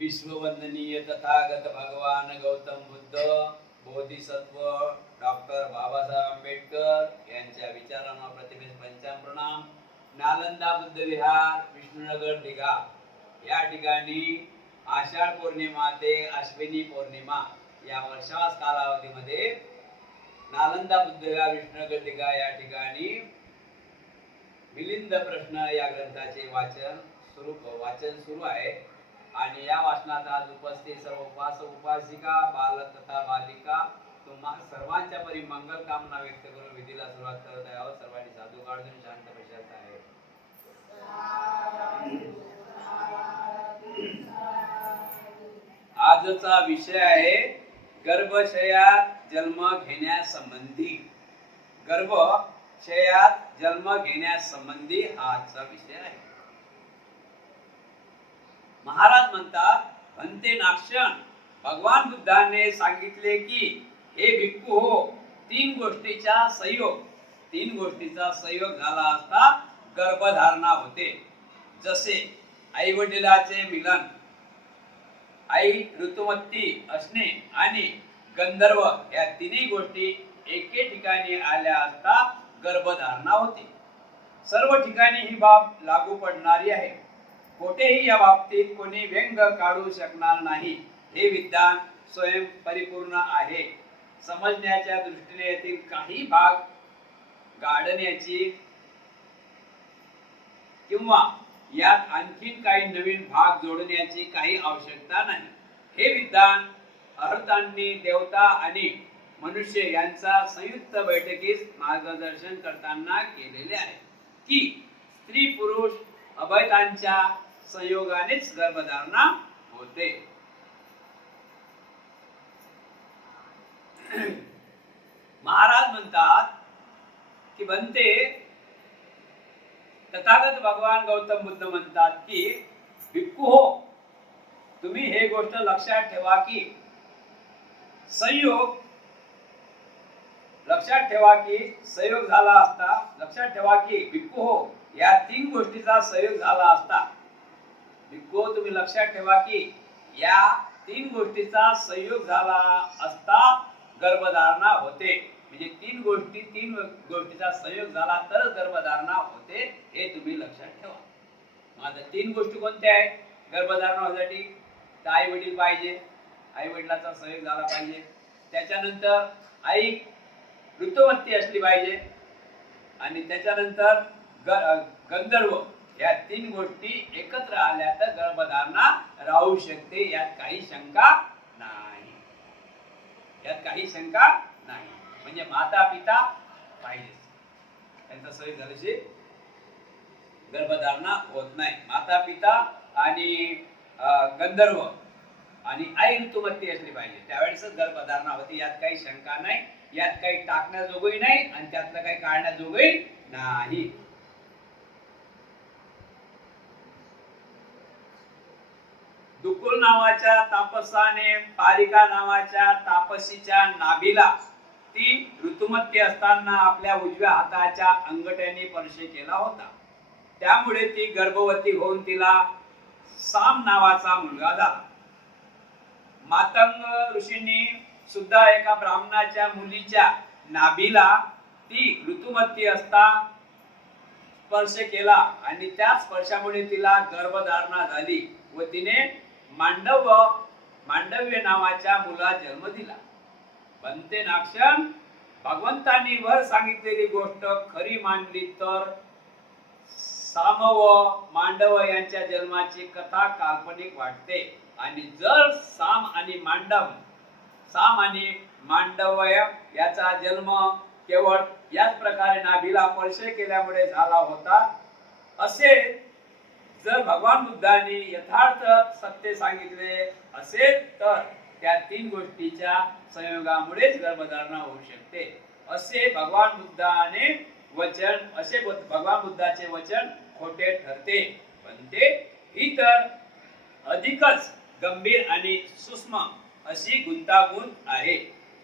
विश्ववंदनीय तथागत भगवान गौतम बुद्ध बोधिसत्व डॉक्टर बाबासाहेब आंबेडकर यांच्या विचारांना प्रतिमेस पंचाप्रणाम। नालंदा बुद्ध विहार विष्णुनगर दिघा या ठिकाणी आषाढ पौर्णिमा ते अश्विनी पौर्णिमा या वर्षावास कालावधीमध्ये नालंदा बुद्ध विहार विष्णुनगर दिघा या ठिकाणी मिलिंद प्रश्न या ग्रंथाचे वाचन सुरू आहे आणि या वाचनात आज उपस्थित सर्व उपासक उपासिका बालक तथा बालिका तुम्हा सर्वांच्या परी मंगल कामना व्यक्त करून विधीला सुरुवात करत आहोत। सर्वांनी साधू काढून शांत बसायचं आहे। आजचा विषय आहे गर्भाशयात जन्म घेण्यासंबंधी। गर्भाशयात जन्म घेण्यासंबंधी हा आजचा विषय आहे। महाराज म्हणतात, भन्ते नाक्षण, भगवान बुद्धाने सांगितले की हे भिक्खू हो, तीन गोष्टीचा संयोग झाला असता गर्भधारणा होते। जसे आई वडिलाचे मिलन, आई ऋतुमती असणे आणि गंधर्व या तिन्ही गोष्टी एके ठिकाणी आल्या असता गर्भधारणा होते। सर्व ठिकाणी ही बाब लागू पडणारी आहे। कोठेही या बाबतीत कोणी व्यंग काढू शकणार नाही। हे विधान स्वयं परिपूर्ण आहे। समजण्याच्या दृष्टीने येथील काही भाग गाडण्याची किंवा यात आणखीन काही नवीन भाग जोडण्याची काही आवश्यकता नाही। हे विधान अर्थांनी देवता आणि मनुष्य यांचा संयुक्त बैठकीस मार्गदर्शन करताना केलेले आहे की स्त्री पुरुष अभयतांच्या संयोगानेच गर्भधारणा होते। महाराज म्हणतात की भन्ते, तथागत भगवान गौतम बुद्ध म्हणतात की भिक्खू हो, तुम्ही हे गोष्ट लक्षात ठेवा की संयोग झाला असता, लक्षात ठेवा की भिक्खू हो, या तीन गोष्टीचा संयोग झाला असता। भिक्खू, तुम्ही लक्षात ठेवा की या तीन गोष्टीचा संयोग झाला असता गर्भधारणा होते। म्हणजे तीन गोष्टीचा संयोग झाला तर गर्भधारणा होते, हे तुम्ही लक्षात ठेवा। माझ्या तीन गोष्टी कोणत्या आहेत गर्भधारणा होण्यासाठी? तर आई वडील पाहिजे, आई वडिलांचा संयोग झाला पाहिजे। त्याच्यानंतर आई ऋतुमती असली पाहिजे आणि त्याच्यानंतर गंधर्व, या तीन गोष्टी एकत्र आल्या तर गर्भधारणा राहू शकते। यात काही शंका नाही। म्हणजे माता पिता पाहिजे, त्यांचा संयोग झाल्याशी गर्भधारणा होत नाही। माता पिता आणि गंधर्व आणि आई ऋतुमती असली पाहिजे, त्यावेळेस गर्भधारणा होते। यात काही शंका नाही, यात काही टाकण्याजोगही नाही आणि त्यातलं काही काढण्याजोगही नाही। दुकुल नावाच्या तापसाने पारिका नावाच्या तापसीच्या नाभीला ती ऋतुमती असताना आपल्या उजव्या हाताच्या अंगठ्याने स्पर्श केला होता। त्यामुळे ती गर्भवती होऊन तिला साम नावाचा मुलगा झाला। मातंग ऋषींनी सुद्धा एका ब्राह्मणाच्या मुलीच्या नाभीला ती ऋतुमती असता स्पर्श केला आणि त्या स्पर्शामुळे तिला गर्भधारणा झाली व तिने मांडव्य नावाच्या मुलाला जन्म दिला। भन्ते नाक्षण, भगवंतांनी वर सांगितलेली गोष्ट खरी मानली तर साम व मांडव यांच्या जन्माची कथा काल्पनिक वाटते आणि जर साम आणि मांडव्य याचा जन्म केवळ याच प्रकारे नाभीला स्पर्श केल्यामुळे झाला होता असे जर भगवान बुद्धांनी यथार्थ सत्य सांगितले असेल तर त्या तीन गोष्टीच्या संयोगामुळेच गर्भधारणा होऊ शकते असे भगवान बुद्धाचे वचन खोटे ठरते। पण ही तर अधिकच गंभीर आणि सूक्ष्म अशी गुंतागुंत आहे।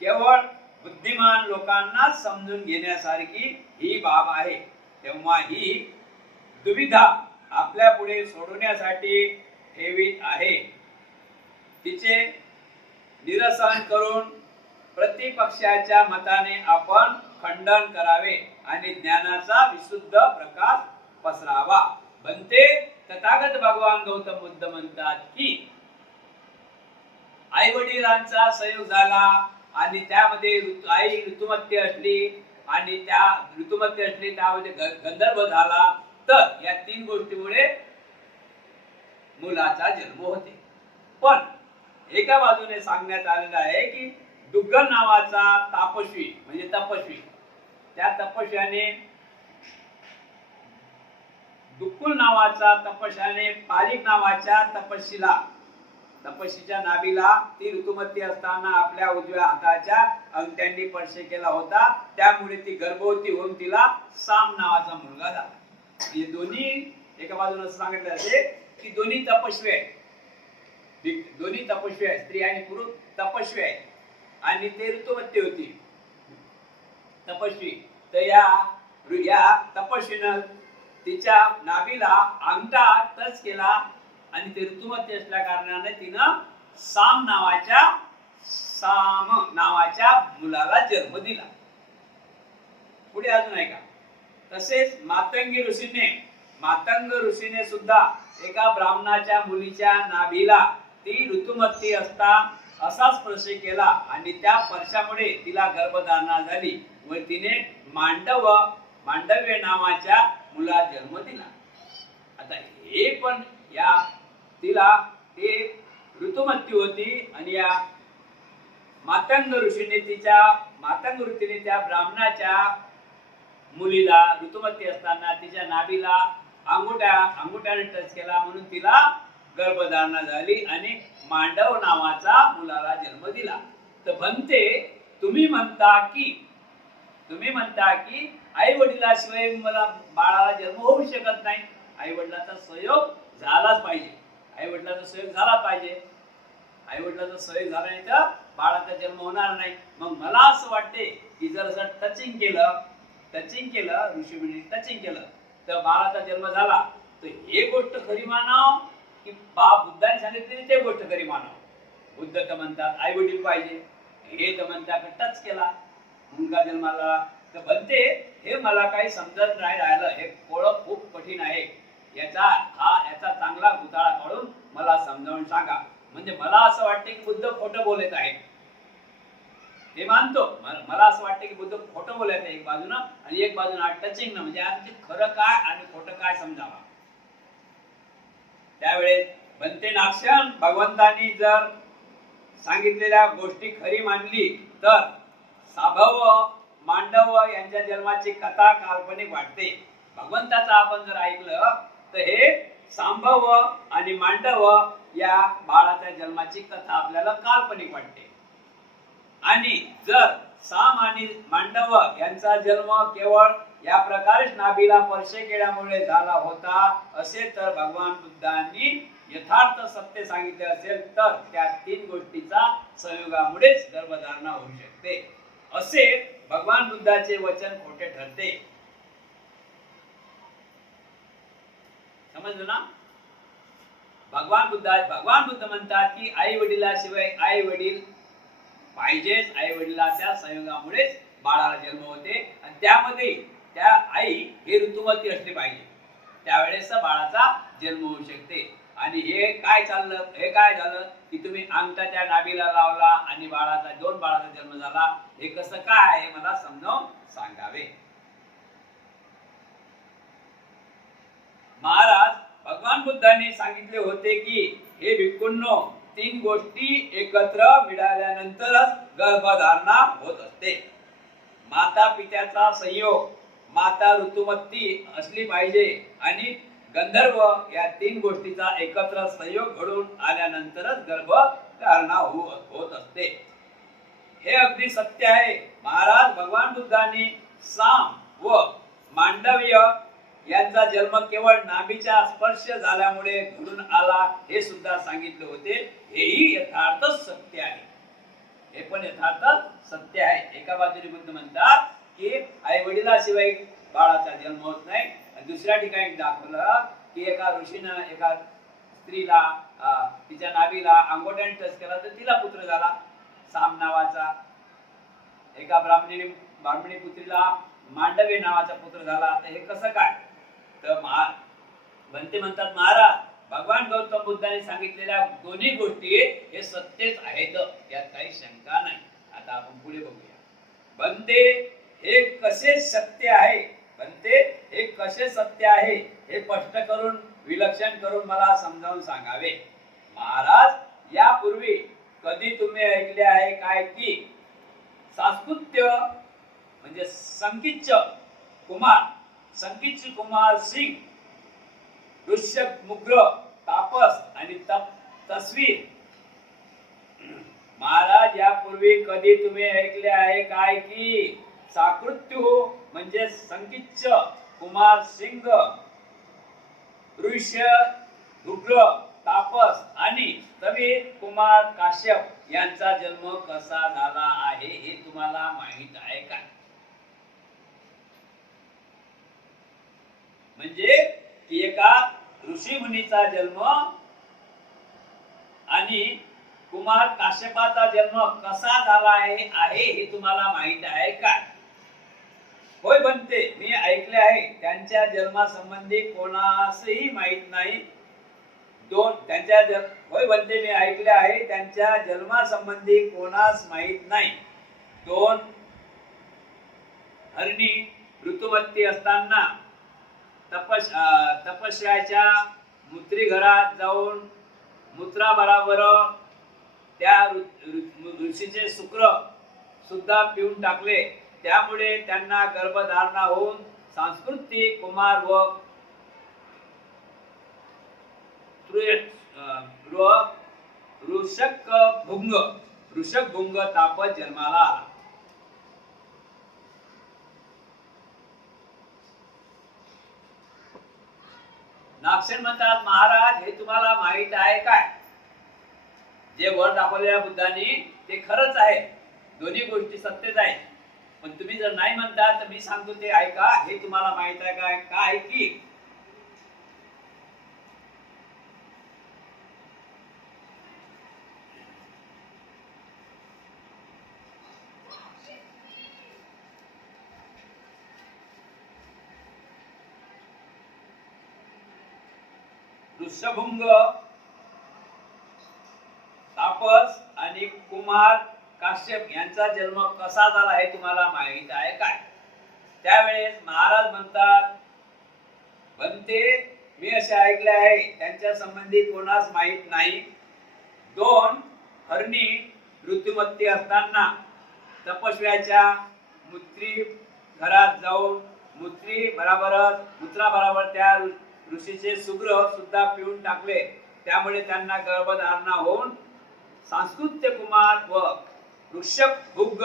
केवळ बुद्धिमान लोकांना समजून घेण्यासारखी ही बाब आहे। तेव्हा ही दुविधा आपल्या पुढे सोडवण्यासाठी ठेवीत आहे। तिचे निरसन करून प्रतिपक्षाच्या मताने आपण खंडन करावे आणि ज्ञानाचा विशुद्ध प्रकाश पसरावा. बनते तथागत भगवान गौतम बुद्ध म्हणतात की आई वडिलांचा संयोग झाला आणि त्यामध्ये आई ऋतुमती असली आणि त्या ऋतुमती असली त्यामध्ये गंधर्व झाला, तर या तीन गोष्टीमुळे मुलाचा जन्म होते. पण एका बाजूने सांगण्यात आलेलं आहे की दुग्गल नावाचा तापस्वी म्हणजे तपस्वी, त्या तपस्याने दुक्कुल नावाचा तपस्याने पारिक नावाच्या तपस्वीच्या नाभीला ती ऋतुमती असताना आपल्या उजव्या हाताच्या अंगठ्यांनी स्पर्श केला होता. त्यामुळे ती गर्भवती होऊन तिला साम नावाचा मुलगा झाला. म्हणजे दोन्ही एका बाजूने सांगितलं असे की दोन्ही तपस्वी आहेत, स्त्री आणि पुरुष तपस्वी आहेत आणि ते ऋतुमती होती तपस्वी. तर या तपस्वीनं तिच्या नाभीला अंगठा टच केला आणि ते ऋतुमती असल्या कारणाने तिनं साम नावाच्या मुलाला जन्म दिला. पुढे अजून आहे का? तसेच मातंग ऋषीने सुद्धा एका ब्राह्मणाच्या मुलीच्या नाभीला ती ऋतुमती असता असा स्पर्श केला आणि त्या स्पर्शामुळे तिला गर्भधारणा झाली व तिने मांडव्य नावाच्या मुला जन्म दिला. आता हे पण तिला ते ऋतुमती होती आणि या मातंग ऋषीने त्या ब्राह्मणाच्या मुलीला ऋतुमती असताना तिच्या नाभीला अंगुठ्याने टच केला म्हणून तिला गर्भधारणा झाली आणि मांडव नावाचा मुलाला जन्म दिला. तर बनते तुम्ही म्हणता की आई वडिलाशिवाय मला बाळाला जन्म होऊ शकत नाही. आई वडिलाचा संयोग झालाच पाहिजे. आई वडिलाचा संयोग झाला नाही तर बाळाचा जन्म होणार नाही. मग मला असं वाटते की जर असं टचिंग केलं ऋषीमुनी टचिंग केलं तर बाळाचा जन्म झाला, तर हे गोष्ट खरी मानाव की बुद्धाने सांगितलेली ते गोष्ट खरी मानाव? बुद्ध तर म्हणतात आई वडील पाहिजे, हे तर म्हणतात टच केला मुलगा जन्माला. तर बनते हे मला काही समजत नाही राहिलं. हे ओळख खूप कठीण आहे. याचा चांगला गुताळा काढून मला समजावून सांगा. म्हणजे मला असं वाटते की बुद्ध खोटं बोलत आहे, हे मानतो. मला असं वाटतं की बुद्ध खोटं बोलत आहे एक बाजूनं आणि एक बाजूनं टचिंग म्हणजे आमचे खरं काय आणि खोटं काय समजावा. त्यावेळेस बनते नाक्षण भगवंतांनी जर सांगितलेल्या गोष्टी खरी मानली तर साभव मांडव यांच्या जन्माची कथा काल्पनिक वाटते. भगवंताचा आपण जर ऐकलं तर हे सांभव आणि मांडव या बाळाच्या जन्माची कथा आपल्याला काल्पनिक वाटते. आणि जर साम आणि मांडव यांचा जन्म केवळ या प्रकारे नाभीला स्पर्श केल्यामुळे झाला होता असे तर भगवान बुद्धांनी यथार्थ सत्य सांगितले असेल तर त्या तीन गोष्टीचा संयोगामुळेच गर्भधारणा होऊ शकते असे भगवान बुद्धाचे वचन खोटे ठरते. समजलं ना? भगवान बुद्ध म्हणतात की आई वडिलाशिवाय आई वडील पाहिजेच. आई वडिलाच्या संयोगामुळेच बाळाला जन्म होते आणि त्यामध्ये त्या आई हे ऋतुमती असली पाहिजे, त्यावेळेस बाळाचा जन्म होऊ शकते. आणि हे काय झालं की तुम्ही अंगठा त्या नाभीला लावला आणि दोन बाळाचा जन्म झाला. हे कसं काय आहे मला समजावून सांगावे. महाराज भगवान बुद्धांनी सांगितले होते की हे भिक्खूंनो, तीन गोष्टी एकत्र मिळाल्यानंतरच गर्भधारणा होत असते. माता पित्याचा संयोग, माता ऋतुमती असली पाहिजे आणि गंधर्व या तीन गोष्टीचा एकत्र संयोग घडून आल्यानंतरच गर्भधारणा होत असते. हे अगदी सत्य आहे. महाराज भगवान बुद्धांनी साम व मांडव्य यांचा जन्म केवळ नाभीचा स्पर्श झाल्यामुळे घडून आला हे सुद्धा सांगितले होते. हेही यथार्थ सत्य आहे. हे पण यथार्थ सत्य आहे. एका बाजूने बुद्ध म्हणतात की आई वडिलाशिवाय बाळाचा जन्म होत नाही. दुसऱ्या ठिकाणी दाखवलं की एका ऋषीनं एका स्त्रीला तिच्या नाभीला अंगोट्याने टच केला तर तिला पुत्र झाला साम नावाचा. एका ब्राह्मणी पुत्रीला मांडवी नावाचा पुत्र झाला. तर हे कसं काय? तर बनते म्हणतात महाराज भगवान गौतम बुद्धांनी सांगितलेल्या दोन्ही गोष्टी हे सत्यच आहेत, यात काही शंका नाही. आता आपण पुढे बघूया. बनते हे कसे सत्य आहे, बनते हे कसे सत्य आहे हे स्पष्ट करून विलक्षण करून मला समजावून सांगावे. महाराज यापूर्वी कधी तुम्ही ऐकले आहे काय की सांस्कृत्य म्हणजे संकीच्य कुमार सिंग, ऋष्यक मुग्र तापस आणि तस्वीर. महाराज यापूर्वी कधी तुम्ही ऐकले आहे काय की साकृत्यू म्हणजे संकीच्य कुमार सिंग, ऋष्य उग्र तापस आणि तवीर कुमार काश्यप यांचा जन्म कसा झाला आहे हे तुम्हाला माहित आहे का? म्हणजे एका ऋषी मुनीचा जन्म आणि कुमार काश्यपाचा जन्म कसा झाला आहे हे तुम्हाला माहित आहे का? होय बनते, मी ऐकले आहे त्यांच्या जन्मासंबंधी कोणासही माहित नाही. होय बनते, मी ऐकले आहे त्यांच्या जन्मासंबंधी कोणास माहित नाही. 2 हरणी ऋतुमती असताना तपस्याच्या मूत्री घरात जाऊन मूत्रा बरोबर त्या ऋषीचे शुक्र सुद्धा पिऊन टाकले. त्यामुळे त्यांना गर्भधारणा होऊन सांस्कृतिक कुमार व ऋषभभुंग तापस जन्माला आला. नागसेन म्हणतात महाराज हे तुम्हाला माहित आहे काय? जे वर दाखवलेल्या बुद्धांनी ते खरंच आहे, दोन्ही गोष्टी सत्यच आहेत. पण तुम्ही जर नाही म्हणता तर मी सांगतो ते ऐका. हे तुम्हाला माहित आहे काय? काय की ऋषभभुंग तापस आणि कुमार काश्यप यांचा जन्म कसा झाला हे तुम्हाला माहित आहे काय? त्यावेळेस महाराज म्हणतात बनते, मी असे ऐकले आहे त्यांच्या संबंधी कोणास माहित नाही. 2 हरणी ऋतुमती असताना तपस्व्याच्या मूत्री घरात जाऊन मूत्रा बरोबर त्या ऋषीचे शुक्र सुद्धा पिऊन टाकले. त्यामुळे त्यांना गर्भधारणा होऊन सांस्कृत्य कुमार व ऋषभभुंग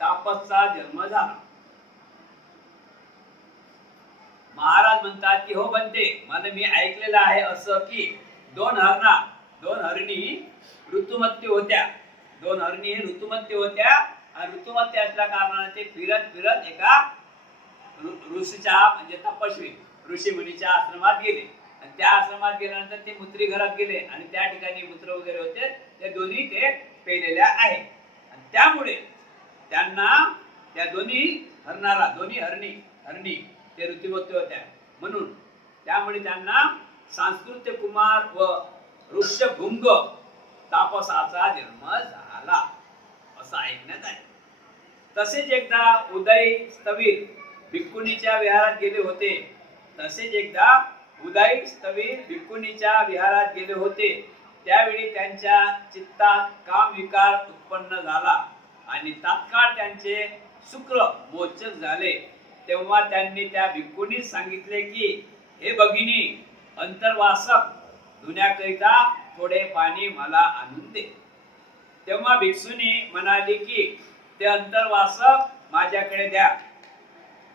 तापसचा जन्म झाला. महाराज म्हणतात की हो बनते, मला मी ऐकलेलं आहे असं की 2 हरणी ऋतुमती होत्या. 2 हरणी हे ऋतुमती होत्या आणि ऋतुमती असल्या कारणाने ते फिरत एका ऋषीच्या म्हणजे तपस्वी ऋषी मुनीच्या आश्रमात गेले. आणि त्या आश्रमात गेल्यानंतर ते मूत्री घरात गेले आणि त्या ठिकाणी मूत्र वगैरे होते ते दोन्ही ते पेलेल्या आहेत. आणि त्यामुळे त्यांना त्या दोन्ही हरणी ते ऋतुमती होत्या म्हणून त्यामुळे त्यांना सांस्कृतिक कुमार व ऋषभभुंग तापसाचा जन्म झाला असं ऐकण्यात आहे. तसेच एकदा उदय स्थवीर भिक्खुनीच्या विहारात गेले होते. त्यावेळी त्यांच्या चित्तात काम विकार उत्पन्न झाला आणि तात्काळ त्यांचे शुक्र मोचक झाले. तेव्हा त्यांनी त्या भिक्खुनीस सांगितले की हे भगिनी, अंतर्वासक धुण्याकरिता थोडे पाणी मला आणून दे. तेव्हा भिक्षुनी म्हणाली की ते अंतर्वासक माझ्याकडे द्या,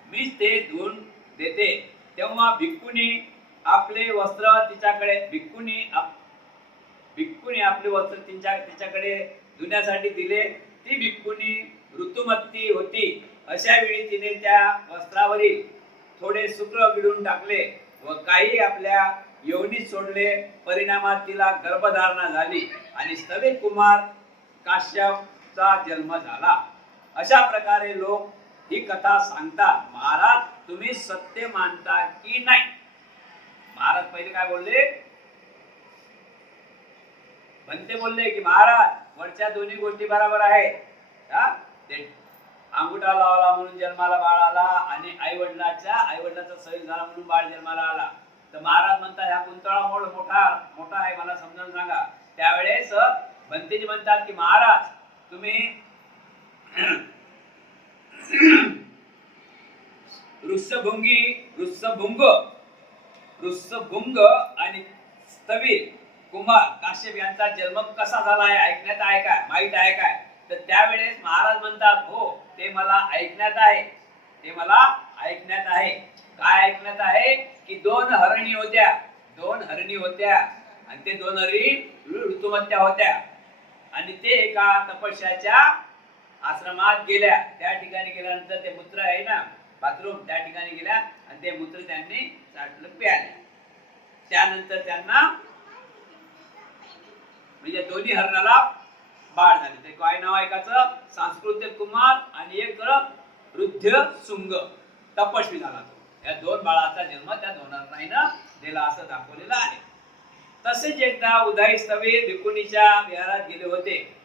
मीच ते धुवून देते. तेव्हा भिक्खुनी आपले वस्त्र तिच्याकडे धुण्यासाठी दिले. ती भिक्खुनी ऋतुमती होती. अशा वेळी तिने त्या वस्त्रावरील थोडे शुक्र गिळून टाकले व काही आपल्या योनीत सोडले, परिणामात तिला गर्भधारणा झाली आणि स्थविर कुमार काश्यपचा जन्म झाला. अशा प्रकारे लोक ही कथा सांगतात. महाराज तुम्ही सत्य मानता की नाही? महाराज पहिले काय बोलले? बनते बोलले की महाराज वरच्या दोन्ही गोष्टी बरोबर आहे. ते अंगुठा लावला म्हणून जन्माला बाळ आला आणि आईवडिलाचा संयोग झाला म्हणून बाळ जन्माला आला. तर महाराज म्हणतात ह्या कुंतळा मोठा आहे, मला समजावून सांगा. त्यावेळेस बनतेजी म्हणतात की महाराज तुम्ही ऋषभुंग आणि स्थविर कुमार काश्यप यांचा जन्म कसा झाला आहे ऐकण्यात आहे काय, माहित आहे काय? तर त्यावेळेस महाराज म्हणतात हो ते मला ऐकण्यात आहे. काय ऐकण्यात आहे की दोन हरणी होत्या आणि ते दोन हरणी ऋतुमत्या होत्या आणि ते एका तपस्याच्या आश्रमात गेल्या. त्या ठिकाणी गेल्यानंतर ते मूत्र आहे ना बाथरूम, त्या ठिकाणी गेल्या आणि ते मूत्र त्यांनी चाटलं, प्याले. त्यानंतर त्यांना म्हणजे दोन्ही हरणाला बाळ झाले. ते काय नाव ऐकायचं? सांस्कृतिक कुमार आणि एक रुद्र शुंग तपस्वी झाला. तो या दोन बाळाचा जन्म त्या दोन हरणांना दिला असं दाखवलेलं आहे. तसेच एकदा उदय स्थविर भिकुणीच्या विहारात गेले होते.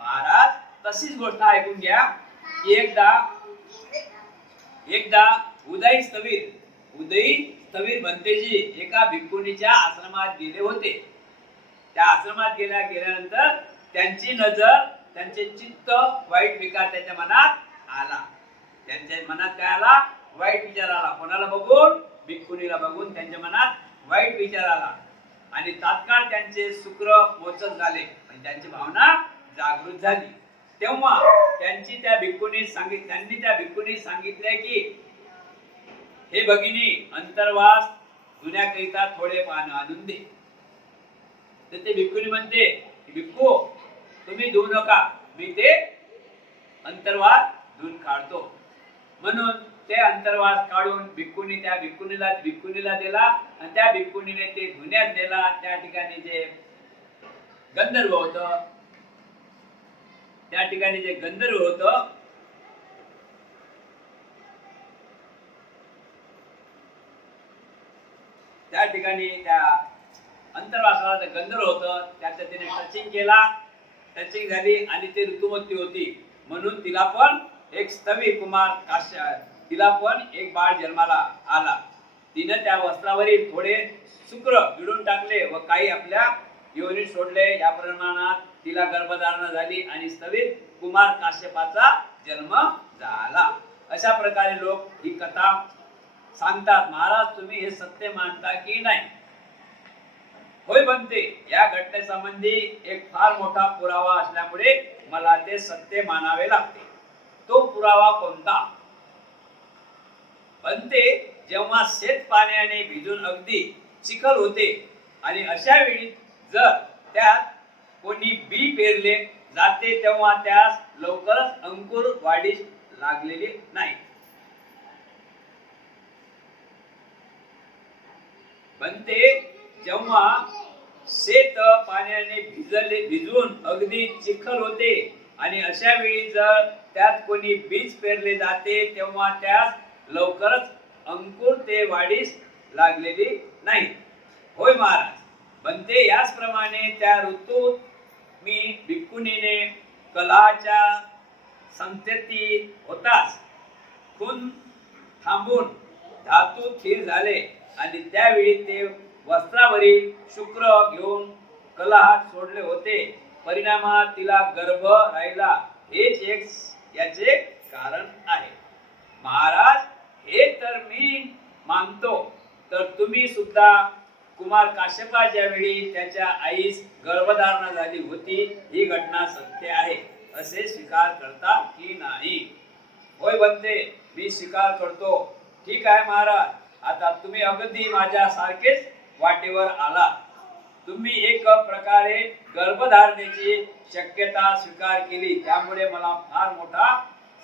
महाराज तशीच गोष्ट ऐकून घ्या की एकदा उदय स्थविर बनतेजी एका भिकुणीच्या आश्रमात गेले होते. त्या आश्रमात गेल्यानंतर त्यांची नजर, त्यांचे चित्त वाईट विकार त्याच्या मनात आला. त्यांच्या मनात काय आला? वाईट विचार आला. कोणाला बघून? भिकुणीला बघून त्यांच्या मनात वाईट विचार आला आणि तात्काळ त्यांचे शुक्र मोचक झाले आणि त्यांची भावना जागृत झाली. तेव्हा त्यांनी त्या भिक्खूंनी सांगितले की हे भगिनी अंतर्वास धुण्याकरिता थोडे पान आणून दे. तर ते भिक्खूनी म्हणते भिक्खू तुम्ही धुवू नका, मी ते अंतर्वास धुवून काढतो. म्हणून ते अंतर्वास काढून त्या भिक्खुनीला दिला आणि त्या भिक्खुनीने ते धुण्यात दिला. त्या ठिकाणी जे गंधर्व होतं त्या ठिकाणी त्या अंतर्वासाला गंधर्व होतं, त्याचं तिने टचिंग केला, टचिंग झाली आणि ते ऋतुमती होती. म्हणून तिला पण एक स्थविर कुमार तिला पण एक बाळ जन्माला आला. तिने त्या वस्त्रावरील थोडे शुक्र गिळून टाकले व काही आपल्या योनीत सोडले. या प्रमाणात तिला गर्भधारणा झाली आणि स्थविर कुमार काश्यपाचा जन्म झाला. अशा प्रकारे लोक ही कथा सांगतात. महाराज तुम्ही हे सत्य मानता की नाही? होय बनते, या घटनेसंबंधी एक फार मोठा पुरावा असल्यामुळे मला ते सत्य मानावे लागते. तो पुरावा कोणता? बनते, जेव्हा शेत पाण्याने भिजून अगदी चिखल होते आणि अशा वेळी जर त्यात कोणी बी पेरले जाते तेव्हा त्यास लवकरच अंकुर वाढीस लागलेली नाही. बनते, जेव्हा शेत पाण्याने भिजून अगदी चिखल होते आणि अशा वेळी जर त्यात कोणी बीज पेरले जाते तेव्हा त्यास लवकरच अंकुर ते वाढीस लागलेली नाही. होय महाराज. बनते, याचप्रमाणे त्या ऋतूत मी भिक्खुनीने कलाच्या संतती होताच खून थांबून धातू स्थिर झाले आणि त्यावेळी ते वस्त्रावरील शुक्र घेऊन कलहात सोडले होते. परिणामात तिला गर्भ राहिला. हेच एक याचे कारण आहे. महाराज हे तर मी मानतो, तर तुम्ही सुद्धा कुमार काश्यपाच्या वेळी त्याच्या आईस गर्भधारणा झाली होती, ही घटना सत्य आहे असे स्वीकार करता की नाही? होय बनते, मी स्वीकार करतो. ठीक आहे महाराज, आता तुम्ही अगदी माझ्या सारखेच वाटेवर आला. तुम्ही एक प्रकारे गर्भधारणेची शक्यता स्वीकार केली, त्यामुळे मला फार मोठा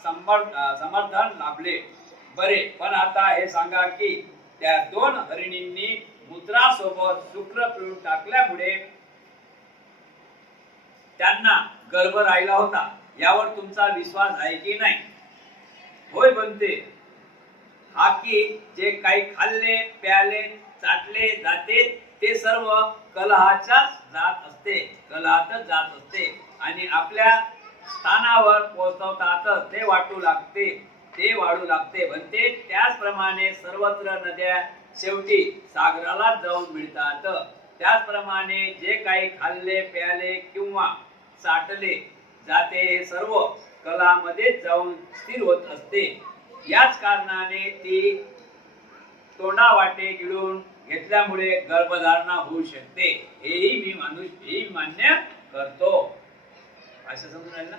समर्थन लाभले. बरे, पण आता हे सांगा की त्या दोन हरिणींनी मूत्रासोबत शुक्र पिळून टाकल्यामुळे त्यांना गर्भ राहिला होता. यावर तुमचा विश्वास आहे की नाही? होय बनते. हा की जे काही खाल्ले प्याले चाटले जाते ते सर्व कलहाच्याच जात असते, कलहातच जात असते आणि आपल्या स्थानावर पोहोचवतात ते वाटू लागते, ते वाढू लागते बनते. त्याचप्रमाणे सर्वत्र नद्या शेवटी सागराला जाऊन मिळतात. त्याचप्रमाणे जे काही खाल्ले प्याले किंवा चाटले जाते हे सर्व कलामध्ये जाऊन स्थिर होत असते. याच कारणाने ती तोंडावाटे गिळून घेतल्यामुळे गर्भधारणा होऊ शकते. हेही मी मान्य करतो. असं समजून राहिलं ना?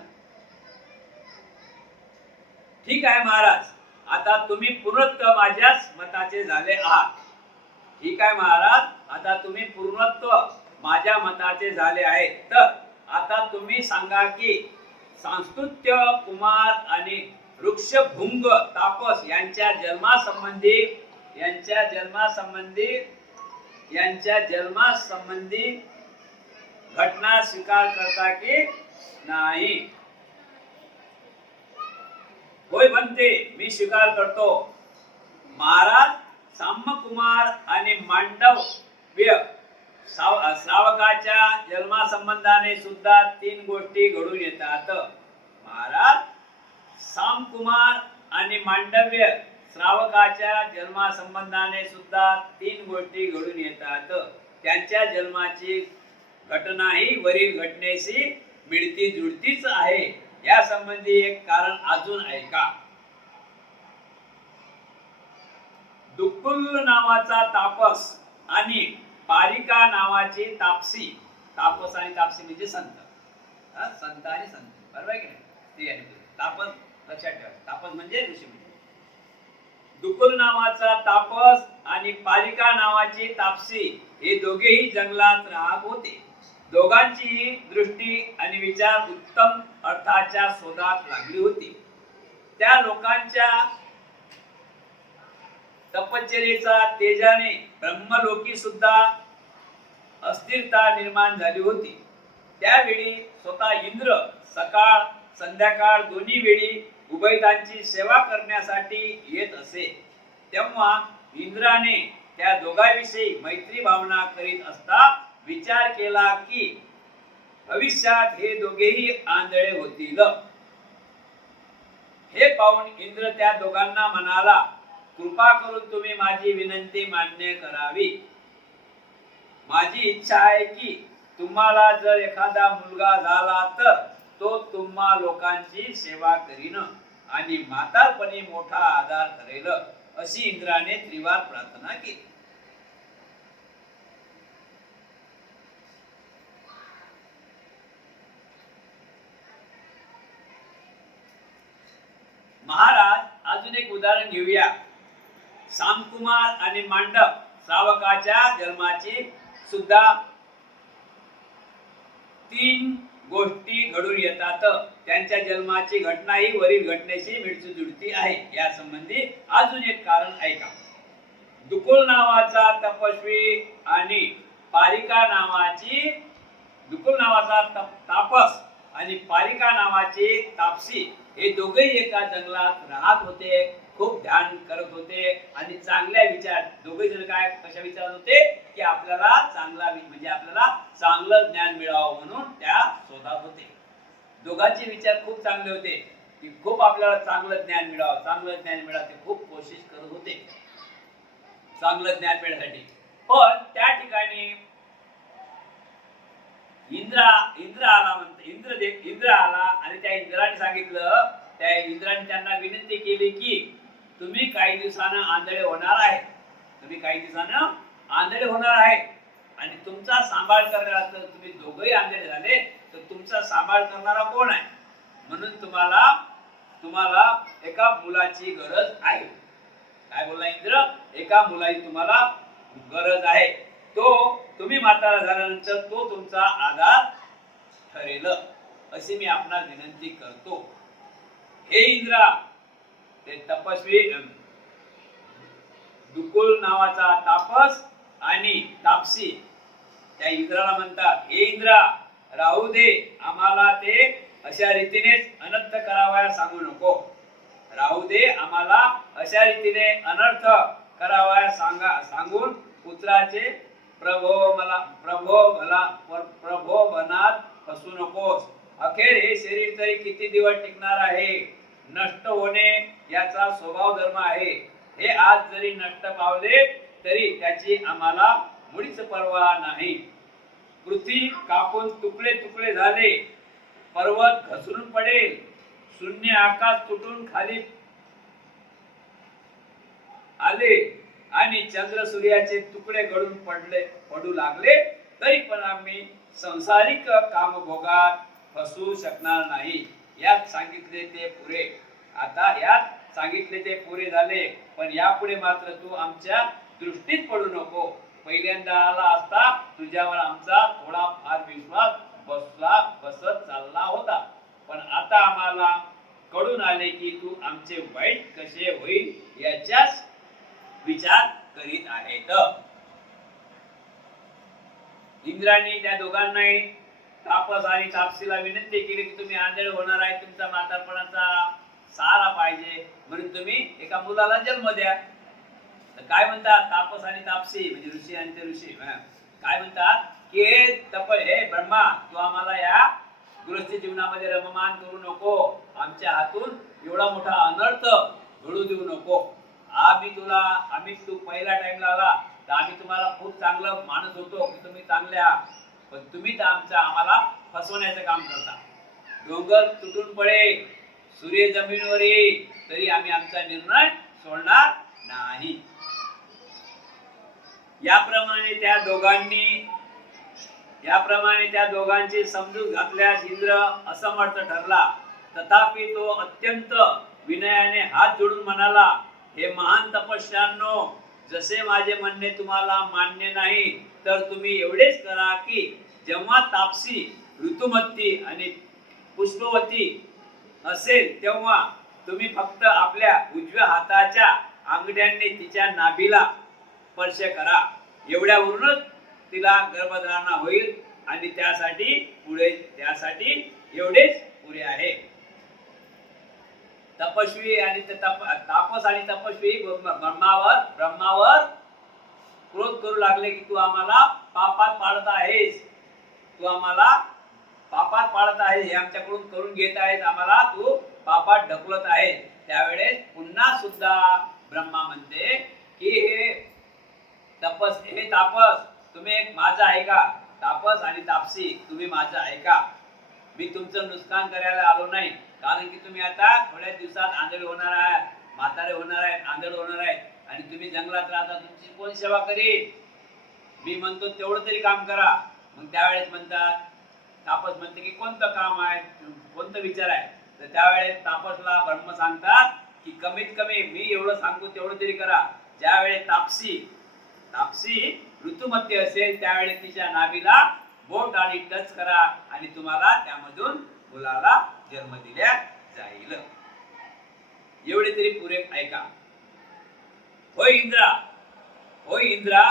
ठीक आहे महाराज, आता तुम्ही पूर्णत्व माझ्याच मताचे झाले आहात. ठीक आहे महाराज, आता तुम्ही पूर्णत्व माझ्या मताचे झाले आहे. तर आता तुम्ही सांगा की सांस्तुत्य कुमार आणि वृक्षभुंग तापस यांच्या जन्मासंबंधी घटना स्वीकार करता की नाही? होय बनते, मी स्वीकार करतो. महाराज, साम्यकुमार आणि मांडव्य श्रावकाच्या जन्मासंबंधाने सुद्धा 3 गोष्टी घडून येतात. महाराज, सामकुमार आणि मांडव्य श्रावकाच्या जन्मासंबंधाने सुद्धा 3 गोष्टी घडून येतात. त्यांच्या जन्माची घटना ही वरील घटनेशी मिळती जुळतीच आहे. या संबंधी एक कारण अजून ऐका. दुकुल नावाचा तापस आणि पारिका नावाची तापसी, तापस आणि तापसी म्हणजे संत, संत आणि संत, बरोबर आहे की नाही? स्त्री आणि पुरुष. तापस लक्षात ठेवा, तापस म्हणजे ऋषी म्हणजे. दुकुल नावाचा तापस आणि पारिका नावाची तापसी हे दोघेही जंगलात राहत होते. दोघांचीही दृष्टी आणि विचार उत्तम अर्थाच्या शोधात लागली होती. त्या लोकांच्या तपश्चर्येचा तेजाने ब्रह्मलोकी सुद्धा अस्थिरता निर्माण झाली होती. त्यावेळी स्वतः इंद्र सकाळ संध्याकाळ दोन्ही वेळी उभयतांची सेवा करण्यासाठी येत असे. तेव्हा इंद्राने त्या दोघांविषयी मैत्री भावना करीत असता विचार केला की भविष्यात हे दोघेही आंधळे होतील. हे पाहून इंद्र त्या दोघांना म्हणाला, कृपा करून तुम्ही माझी विनंती मान्य करावी. माझी इच्छा आहे की तुम्हाला जर एखादा मुलगा झाला तर तो तुम्हा लोकांची सेवा करीन आणि म्हातारपणी मोठा आधार करेल, अशी इंद्राने त्रिवार प्रार्थना केली. महाराज, अजून एक उदाहरण घेऊया. सामकुमार आणि मांडव श्रावकाच्या जन्माची सुद्धा 3 गोष्टी घडून येतात. त्यांच्या जन्माची घटना ही वरील घटनेशी मिळती जुळती आहे. या संबंधी अजून एक कारण ऐका. दुकुल नावाचा तपस्वी आणि पारिका नावाची तापस आणि पारिका नावाची तापसी हे दोघेही एका जंगलात राहत होते. खूप ध्यान करत होते आणि चांगल्या विचार, दोघे जण कशा विचारत होते की आपल्याला चांगलं ज्ञान मिळावं म्हणून त्या शोधात होते. दोघांचे विचार खूप चांगले होते की खूप आपल्याला चांगलं ज्ञान मिळावं ते खूप कोशिश करत होते चांगलं ज्ञान मिळण्यासाठी. पण त्या ठिकाणी इंद्र आला आणि त्या इंद्राने सांगितलं, त्या इंद्राने त्यांना विनंती केली की तुम्ही काही दिवसानं आंधळे होणार आहे आणि तुमचा सांभाळ करणारा, तर तुम्ही दोघेही आंधळे झाले तर तुमचा सांभाळ करणारा कोण आहे? म्हणून तुम्हाला एका मुलाची गरज आहे. काय बोलला इंद्र? एका मुलाची तुम्हाला गरज आहे. तो तुम्ही म्हातारा झाल्यानंतर तो तुमचा आधार ठरेल, अशी मी आपणास विनंती करतो. हे इंद्रा, ते तपस्वी दुकुल नावाचा तापस आणि तापसी त्या इंद्राला म्हणतात, हे इंद्रा, राहू दे, आम्हाला ते अशा रीतीनेच अनर्थ करावया सांगू नको. राहू दे, आम्हाला अशा रीतीने अनर्थ करावया सांगून पुत्राचे प्रभोवनात फसू नकोस. अखेर हे शरीर तरी किती दिवस टिकणार आहे. नष्ट होणे याचा स्वभाव धर्म आहे. हे आज जरी नष्ट पावले तरी त्याची आम्हाला मुळीच पर्वा नाही. पृथ्वी कापून तुकडे तुकडे झाले, पर्वत घसरून पडेल, शून्य आकाश तुटून खाली आले आणि चंद्र सूर्याचे तुकडे गळून पडू लागले तरी पण आम्ही संसारिक कामभोगात फसू शकणार नाही. यात सांगितले ते पुरे. आता यात सांगितले ते पुरे झाले, पण यापुढे मात्र तू आमच्या दृष्टीत पडू नको. पहिल्यांदा आला असता तुझ्यावर आमचा थोडा फार विश्वास बसत चालला होता, पण आता आम्हाला कळून आले की तू आमचे वाईट कसे होईल याचाच विचार करीत आहेत. इंद्राने त्या दोघांनाही, तापस आणि तापसीला विनंती केली की तुम्ही आंधळे होणार आहे, तुमचा म्हातारपणाचा सहारा पाहिजे, म्हणून तुम्ही एका मुलाला जन्म द्या. तर काय म्हणतात तापस आणि तापसी, म्हणजे ऋषी आणि ते ऋषी काय म्हणतात की हे ब्रह्मा, तू आम्हाला या गृहस्थ जीवनामध्ये रममान करू नको. आमच्या हातून एवढा मोठा अनर्थ घडू देऊ नको. आम्ही तू पहिला टाइमला आला तर आम्ही तुम्हाला खूप चांगलं मानत होतो की तुम्ही चांगले आहात, पण तुम्ही तर आम्हाला फसवण्याचं काम करता. डोंगर तुटून पडे, सूर्य जमिनीवर येईल, तरी आम्ही आमचा निर्णय सोडणार नाही. याप्रमाणे त्या दोघांची समजूत घातल्यास इंद्र असमर्थ ठरला. तथापि तो अत्यंत विनयाने हात जोडून म्हणाला, हे महान तपस्यांनो, जसे माझे म्हणणे तुम्हाला मान्य नाही तर तुम्ही एवढेच करा की जेव्हा तापसी ऋतुमती आणि पुष्पवती असेल तेव्हा तुम्ही फक्त आपल्या उजव्या हाताच्या अंगठ्यांनी तिच्या नाभीला स्पर्श करा. एवढ्यावरूनच तिला गर्भधारणा होईल आणि त्यासाठी एवढेच पुरे आहे. तपस्वी आणि तापस आणि तपस्वी ब्रह्मावर क्रोध करू लागले की तू आम्हाला पापात पाडत आहेस, हे आमच्याकडून करून घेत आहेस, आम्हाला तू पापात ढकलत आहे. त्यावेळेस पुन्हा सुद्धा ब्रह्मा म्हणते की हे तापस तुम्ही माझा ऐका. तापस आणि तापसी तुम्ही माझा ऐका. मी तुमचं नुकसान करायला आलो नाही, कारण की तुम्ही आता थोड्या दिवसात आंधळे होणार आहात, म्हातारे होणार आहेत, आंधळे होणार आहेत, आणि तुम्ही जंगलात राहता, तुमची कोण सेवा करेल. मी म्हणतो तेवढं तरी काम करा. मग त्यावेळेस म्हणतात, तापस म्हणते की कोणतं काम आहे, कोणतं विचार आहे. तर त्यावेळेस तापसला ब्रह्म सांगतात की कमीत कमी मी एवढं सांगतो तेवढं तरी करा. ज्यावेळेस तापसी ऋतुमती असेल त्यावेळेस तिच्या नाभीला बोट आणि टच करा आणि तुम्हाला त्यामधून मुलाला जन्म दिल्या जाईल. एवढे तरी पुरे ऐका. होय इंद्रा,